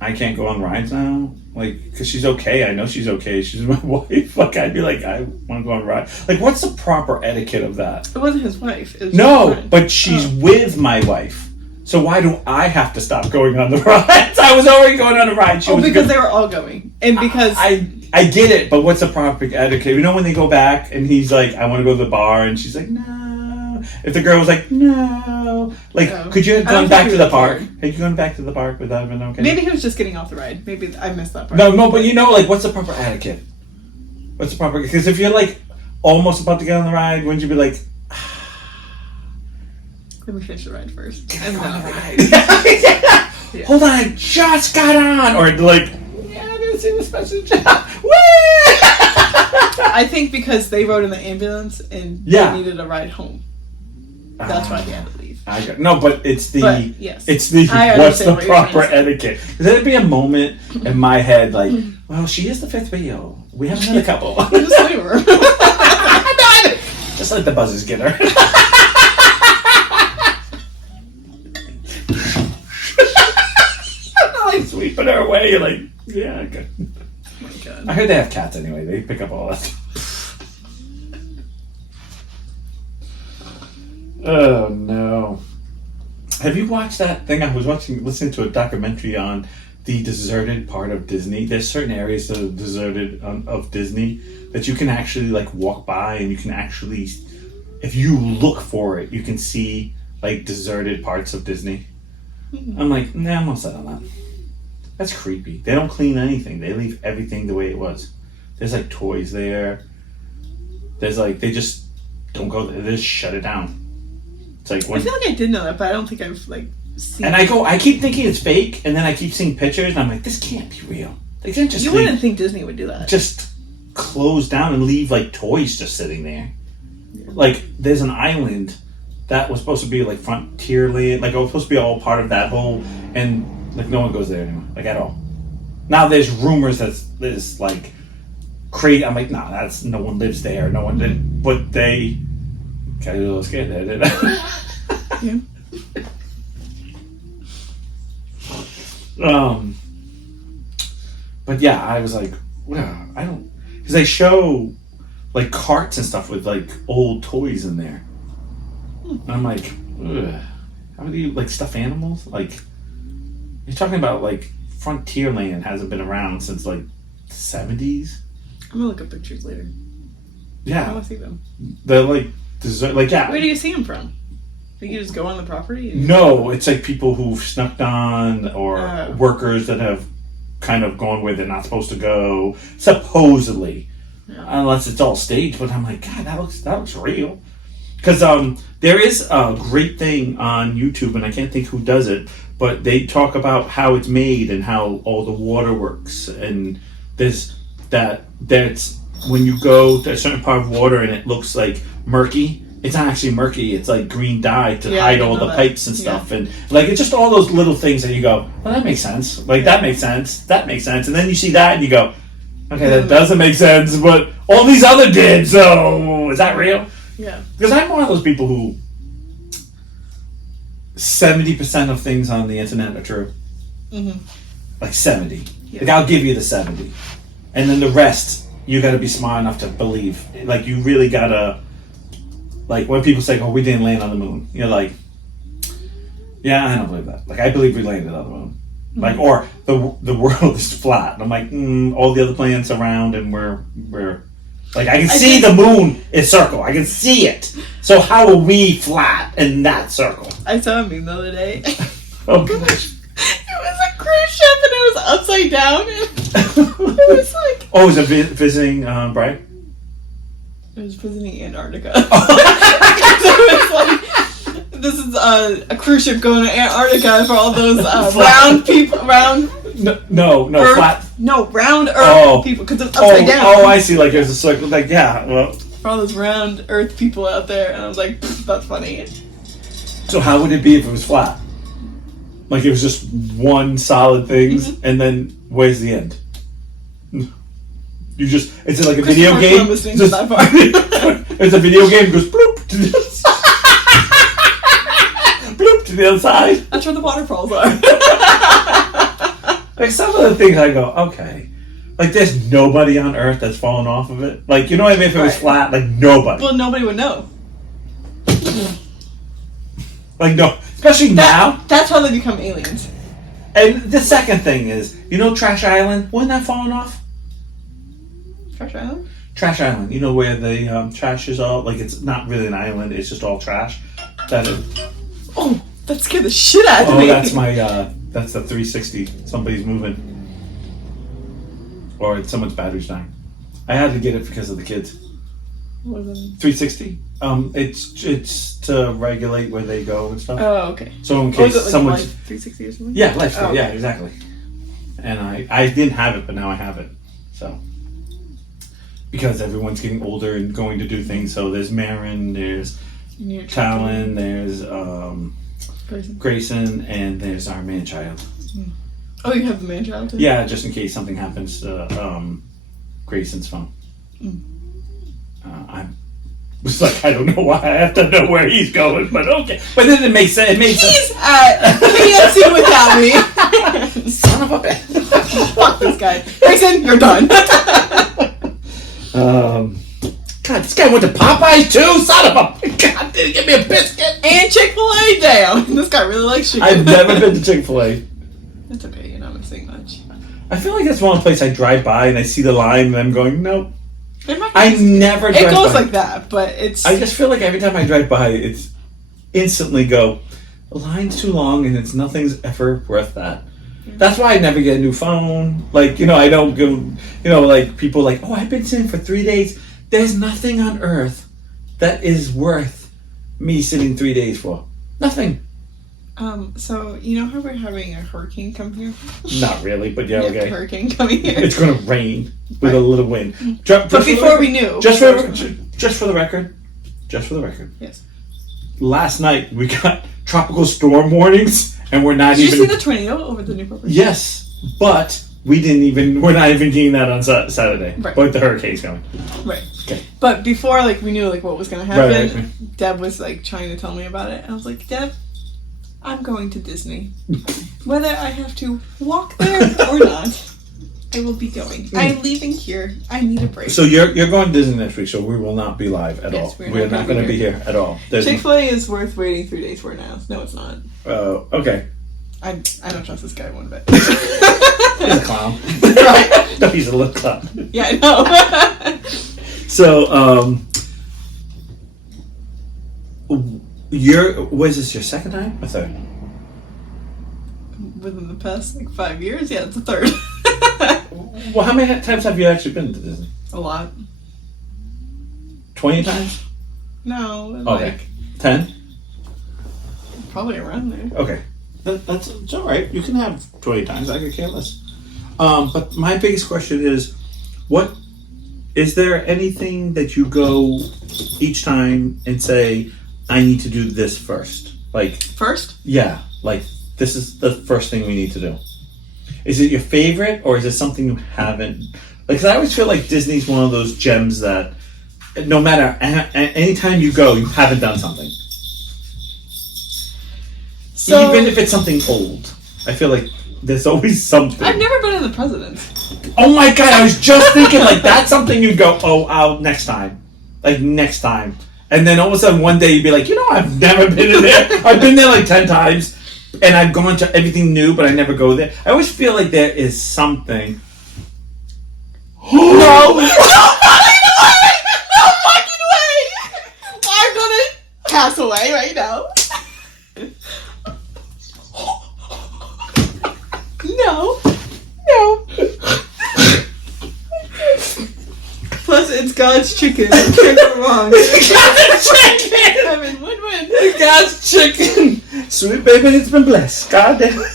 I can't go on rides now? Like, because she's okay. I know she's okay. She's my wife. Like, I'd be like, I want to go on a ride. Like, what's the proper etiquette of that? It wasn't his wife. It was No, his friend. but she's with my wife. So why do I have to stop going on the rides? I was already going on a ride. She was because they were all going, and because I get it, but what's the proper etiquette? You know when they go back and he's like, I want to go to the bar, and she's like, no. If the girl was like, no, like, No. could you have I don't gone think back he to the really park? cared. Had you gone back to the park? Would that have been okay? maybe he was just getting off the ride. Maybe I missed that part. No, but you know, like, what's the proper etiquette? What's the proper? Because if you're like almost about to get on the ride, wouldn't you be like, Let me finish the ride first. get And on the then- ride? Yeah. Hold on, I just got on, or like, yeah, I didn't see the special job. Woo! I think because they rode in the ambulance and Yeah. they needed a ride home. That's why he had to leave. No, but it's the But, yes. it's the I what's the understand what you're trying proper to say. etiquette? Because there'd be a moment in my head like, well, she is the fifth wheel. We haven't had a couple. Just leave her. Just let the buzzers get her. Like sweeping her away. You're like, yeah, okay. Oh my God. I heard they have cats anyway. They pick up all that. Oh no. Have you watched that thing? I was listening to a documentary on the deserted part of Disney. There's certain areas that are deserted of Disney that you can actually like walk by, and you can actually, if you look for it, you can see like deserted parts of Disney. I'm like, nah, I'm all set on that. That's creepy. They don't clean anything. They leave everything the way it was. There's like toys there. There's like, they just don't go there. They just shut it down. It's like I when, feel like I did know that, but I don't think I've like seen. and I keep thinking it's fake, and then I keep seeing pictures, and I'm like, this can't be real. They can't just You leave, wouldn't think Disney would do that. just close down and leave like toys just sitting there. Like there's an island that was supposed to be like Frontierland, like it was supposed to be all part of that whole, and like no one goes there anymore, like at all. Now there's rumors that there's like crazy. I'm like, nah, that's no one lives there. No one did, but they got a little scared there, didn't they? Yeah. But yeah, I was like, well, I don't, because they show like carts and stuff with like old toys in there, and I'm like, ugh, how do you like stuffed animals? Like, you're talking about like Frontierland hasn't been around since like the 70s. I'm gonna look up pictures later. I Yeah, want to see them. they're like like yeah. Where do you see them from? Like you just go on the property? No, it's like people who've snuck on or Oh. workers that have kind of gone where they're not supposed to go, supposedly. Yeah. Unless it's all staged, but I'm like, God, that looks real. Because there is a great thing on YouTube, and I can't think who does it, but they talk about how it's made and how all the water works, and there's that's when you go to a certain part of water and it looks like murky. It's not actually murky. It's like green dye to Yeah, I hide didn't all know the that. pipes and stuff, and like it's just all those little things that you go, well, that makes sense. Like that makes sense. That makes sense. And then you see that and you go, okay, that doesn't make sense. But all these other did. So is that real? Yeah. Because I'm one of those people who 70% of things on the internet are true. Mm-hmm. Like 70. Yeah. Like I'll give you the 70, and then the rest you got to be smart enough to believe. Like you really gotta. Like when people say, "Oh, we didn't land on the moon," you're like, "Yeah, I don't believe that." Like I believe we landed on the moon. Like or the world is flat. And I'm like, all the other planets around, and we're like I can see the moon is circle. I can see it. So how are we flat in that circle? I saw a meme the other day. Oh gosh. It was a cruise ship and it was upside down. It was like Oh, is it visiting Brian? it was visiting Antarctica. It was like this is a cruise ship going to Antarctica for all those round people, round No, Earth, flat. no round Earth Oh. people because it's upside down. Oh, I see. Like there's a circle. Like yeah. Well, For all those round Earth people out there, and I was like, that's funny. so how would it be if it was flat? Like it was just one solid thing, and then where's the end? You just it's like a video Christopher game. Columbus didn't get that far. It's a video game. It goes bloop to the bloop to the other side. That's where the waterfalls are. Like some of the things I go, okay. Like there's nobody on Earth that's fallen off of it. Like you know what I mean? If it was Right. flat, like nobody. Well, nobody would know. Like no, especially now. That's how they become aliens. And the second thing is, you know, Trash Island. Wasn't that falling off? Trash Island? Trash Island. You know where the trash is all like it's not really an island. It's just all trash. That is. Oh, that scared the shit out of Oh, me. that's my. That's the 360. Somebody's moving. Or someone's battery's dying. I had to get it because of the kids. What is it? 360. It's to regulate where they go and stuff. Oh, okay. So in Oh, case is it like someone's Life 360 or something? yeah, lifestyle. Oh, Yeah, okay. exactly. And I didn't have it, but now I have it. So because everyone's getting older and going to do things. So there's Marin, there's Near Talon, there's person. Grayson, and there's our man child. Oh, you have the man child too? Yeah, just in case something happens to Grayson's phone. I was like, I don't know why I have to know where he's going, but okay. But then it makes sense. It made sense. He's at KFC without me. Son of a bitch. Fuck this guy. Grayson, you're done. God, this guy went to Popeyes too? Son of a... God, did he give me a biscuit? And Chick-fil-A, damn. This guy really likes chicken. I've never been to Chick-fil-A. That's okay, you're not missing much. I feel like that's one place I drive by and I see the line and I'm going, nope. They're not I gonna- never drive It goes by. like that, but it's... I just feel like every time I drive by, it's instantly go, the line's too long and it's nothing's ever worth that. That's why I never get a new phone. Like, you know, I don't go, you know, like people like, oh, I've been sitting for 3 days. There's nothing on earth that is worth me sitting 3 days for. Nothing. So, you know how we're having a hurricane come here? Not really, but yeah, Yeah, okay. hurricane coming here. It's going to rain with Right. a little wind. But before we knew... Just for the record. Yes. Last night we got tropical storm warnings, and we're not Did even. you see the tornado over the new property? Yes, but we're not even getting that on Saturday. Right. But the hurricane's coming. Right. Okay. But before, like, we knew, like, what was going to happen, Right. Deb was, like, trying to tell me about it. And I was like, Deb, I'm going to Disney. Whether I have to walk there or not, I will be going. I'm leaving here. I need a break. So you're going to Disney next week, so we will not be live at all. Yes, We're not going to be here at all. Chick-fil-A is worth waiting 3 days for now. No, it's not. Okay. I don't trust this guy one bit. He's a clown. Right. No, he's a little clown. Yeah, I know. So, was this your second time or third? Within the past 5 years, yeah, it's the third. Well, how many times have you actually been to Disney? A lot. 20 times? No, Okay. 10? Probably around there. Okay. That's it's all right. You can have 20 times. I could care less. But my biggest question is, is there anything that you go each time and say, I need to do this first? Like First? Yeah. Like this is the first thing we need to do. Is it your favorite, or is it something you haven't? Like, 'cause I always feel like Disney's one of those gems that no matter anytime you go, you haven't done something. So, Even if it's something old, I feel like there's always something. I've never been in the President's. Oh my god, I was just thinking like that's something you'd go, I'll next time. Like next time. And then all of a sudden one day you'd be like, I've never been in there. I've been there like 10 times and I've gone to everything new, but I never go there. I always feel like there is something. No! No fucking way! I'm gonna pass away right now. No. Plus, it's God's chicken. Can't go wrong. God's chicken! I mean, win-win. God's chicken! Sweet baby, it's been blessed. God damn it.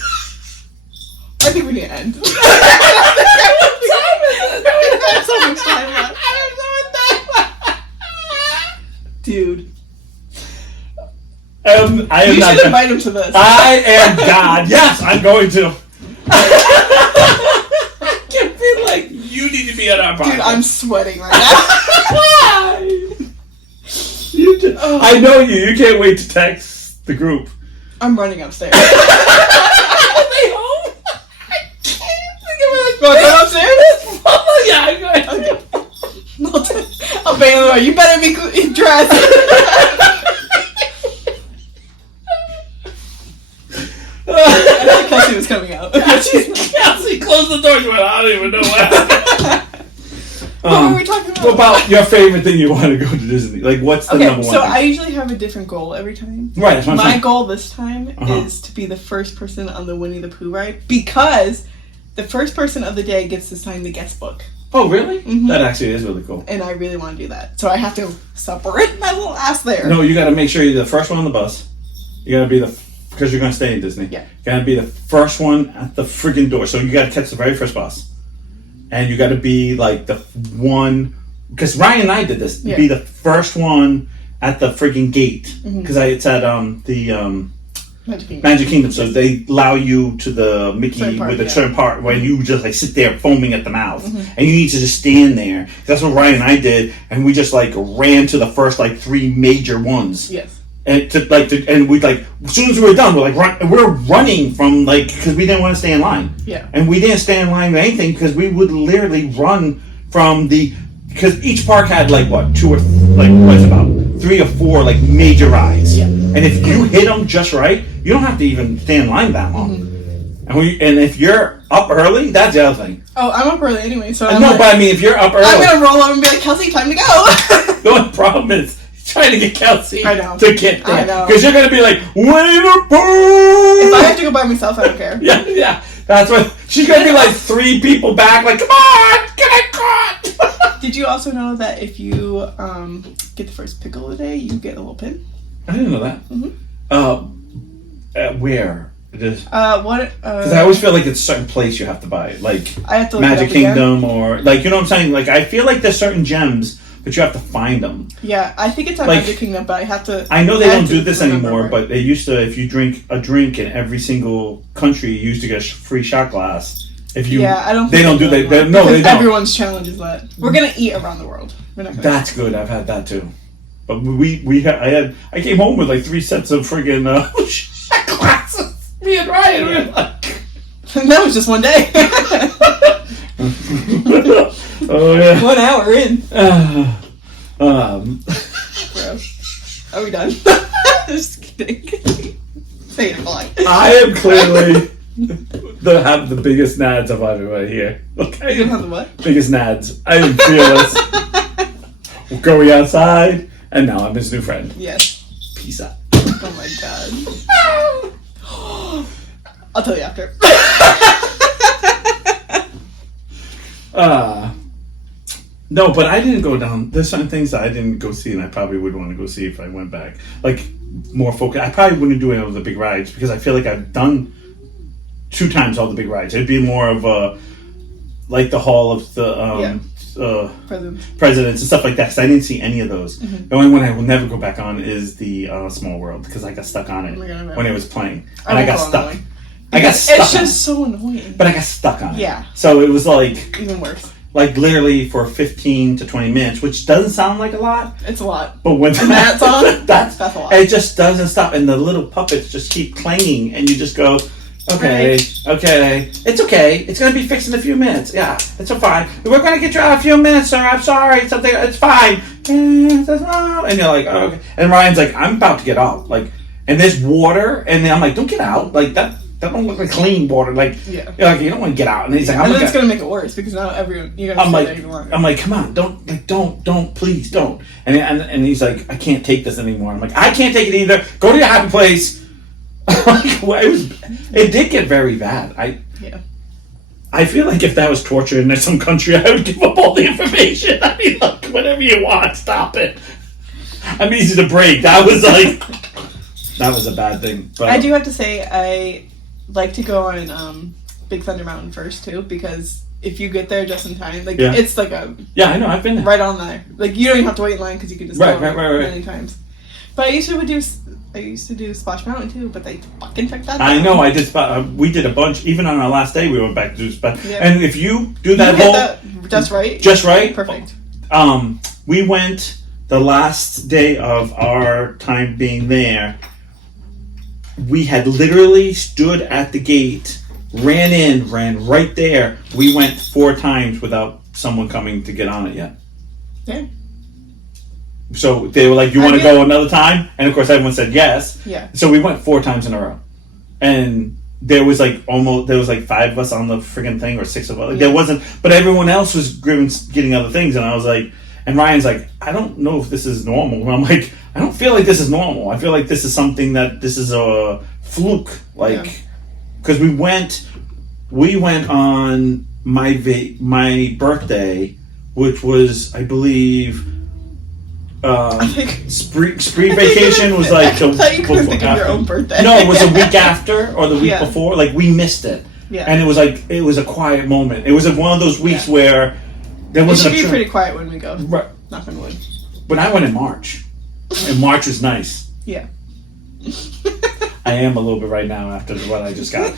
I think we need to end. What time is it? We have so much time left. Dude. I am You not. should invite him to this. I am God. Yes, I'm going to. I can feel like you need to be on our podcast. Dude, I'm sweating right now. I know you. You can't wait to text the group. I'm running upstairs. Are they home? I can't. Want to go upstairs? Yeah, I'm going. Okay. I'll bang the door. You better be dressed. I thought Kelsey was coming out. Kelsey, close the door. She went, I don't even know what happened. What were we talking about? What about your favorite thing you want to go to Disney? Like, what's the number one so thing? I usually have a different goal every time. Right, that's what I'm My saying. goal this time is to be the first person on the Winnie the Pooh ride because the first person of the day gets to sign the guest book. Oh, really? Mhm. That actually is really cool. And I really want to do that. So I have to separate my little ass there. No, you got to make sure you're the first one on the bus. You got to be because you're going to stay in Disney. Yeah. You got to be the first one at the friggin' door. So you got to catch the very first bus. And you got to be like the one, because Ryan and I did this, be the first one at the friggin' gate. Because it's at the Magic Kingdom. So they allow you to the Mickey with the turn part where you just like sit there foaming at the mouth. And you need to just stand there. That's what Ryan and I did. And we just like ran to the first like 3 major ones. Yes. And we like as soon as we were done, we're running from because we didn't want to stay in line. Yeah. And we didn't stay in line with anything because we would literally run from because each park had 2 or what's about 3 or 4 major rides. Yeah. And if you hit them just right, you don't have to even stay in line that long. And if you're up early, that's the other thing. Oh, I'm up early anyway, so But I mean, if you're up early, I'm gonna roll up and be like, Kelsey, time to go. the only problem is trying to get Kelsey I know. to get there. I know. Because you're going to be like, Winnie the Pooh! If I have to go by myself, I don't care. Yeah. That's what, she's going to be like 3 people back, like, come on, get it caught! Did you also know that if you get the first pickle of the day, you get a little pin? I didn't know that. Where? Because I always feel like it's a certain place you have to buy it. Like, I have to look Magic it up again. Kingdom or, you know what I'm saying? Like, I feel like there's certain gems, but you have to find them. Yeah, I think it's at Magic Kingdom, but I have to... I know they don't do this anymore, right? but they used to, if you drink a drink in every single country, you used to get a free shot glass. If you, I don't think they don't do that. anymore, No, they because don't. Everyone's challenge is that. We're going to eat around the world. We're not gonna That's good. I've had that too. But I came home with 3 sets of friggin' shot glass. And we're like, And that was just one day. oh yeah. 1 hour in. Um, Bro. Are we done? Just kidding. It's 8 o'clock. I am clearly have the biggest nads of everybody here. Okay. You don't have the what? Biggest nads. I am fearless. We're going outside, and now I'm his new friend. Yes. Peace out. Oh my god. I'll tell you after. No, but I didn't go down. There's some things that I didn't go see, and I probably would want to go see if I went back. Like, more focus. I probably wouldn't do any of the big rides because I feel like I've done 2 times all the big rides. It'd be more of a, like the Hall of the Presidents and stuff like that, because I didn't see any of those. Mm-hmm. The only one I will never go back on is the Small World, because I got stuck on it when it was playing. And I got stuck. It's just so annoying. But I got stuck on it. Yeah. So it was like... Even worse. Like literally for 15 to 20 minutes, which doesn't sound like a lot. It's a lot. But when that's on, that's a lot. It just doesn't stop, and the little puppets just keep clanging, and you just go, okay, it's okay. It's gonna be fixed in a few minutes. Yeah, it's fine. We're gonna get you out in a few minutes, sir. I'm sorry. It's fine. And you're like, oh, okay. And Ryan's like, I'm about to get out. Like, and there's water, and I'm like, don't get out. Like that don't look like clean water. Like, yeah. You're like, you don't want to get out. And he's like, and then it's gonna make it worse because now you're gonna stay there even longer. I'm like, come on, don't, please don't. And he's like, I can't take this anymore. I'm like, I can't take it either. Go to your happy place. It did get very bad. I feel like if that was torture in some country, I would give up all the information. I mean, look, whatever you want, stop it. I'm easy to break. That was a bad thing. But I do have to say, I like to go on Big Thunder Mountain first too, because if you get there just in time, like it's like a I know, I've been there. right on there. Like you don't even have to wait in line because you can just go many times. But I used to do Splash Mountain too, but they fucking took that down. I know, I did. We did a bunch. Even on our last day, we went back to do Splash. Yeah. And if you do that just right, perfect. We went the last day of our time being there. We had literally stood at the gate, ran right there. We went 4 times without someone coming to get on it yet. Yeah. So they were like, you want to go another time? And of course everyone said yes. Yeah. So we went 4 times in a row. And there was like 5 of us on the friggin' thing, or 6 of us. Like, there wasn't, but everyone else was getting other things. And I was like, and Ryan's like, I don't know if this is normal. And I'm like, I don't feel like this is normal. I feel like this is something this is a fluke. Like, because we went on my birthday, which was, I believe, spree vacation was like I thought you couldn't think of your own birthday. No, it was a week after or the week before. Like, we missed it. Yeah. And it was a quiet moment. It was one of those weeks where there wasn't it should be pretty quiet when we go. Right. Knock on wood. But I went in March. And March was nice. Yeah. I am a little bit right now after what I just got.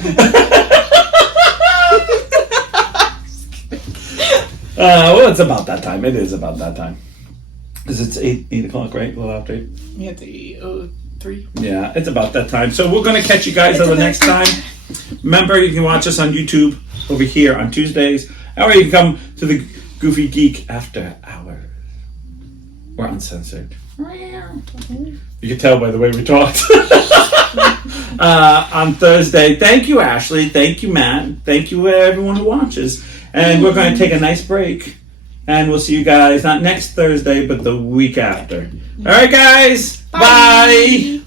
Well, it's about that time. It is about that time. Because it's 8 o'clock, right? A little after 8. Yeah, it's 8:03. Yeah, it's about that time. So we're going to catch you guys on the next time. Remember, you can watch us on YouTube over here on Tuesdays. Or you can come to the Goofy Geek After Hours. We're uncensored. You can tell by the way we talked. On Thursday. Thank you, Ashley. Thank you, Matt. Thank you, everyone who watches. And we're going to take a nice break. And we'll see you guys not next Thursday, but the week after. All right, guys. Bye.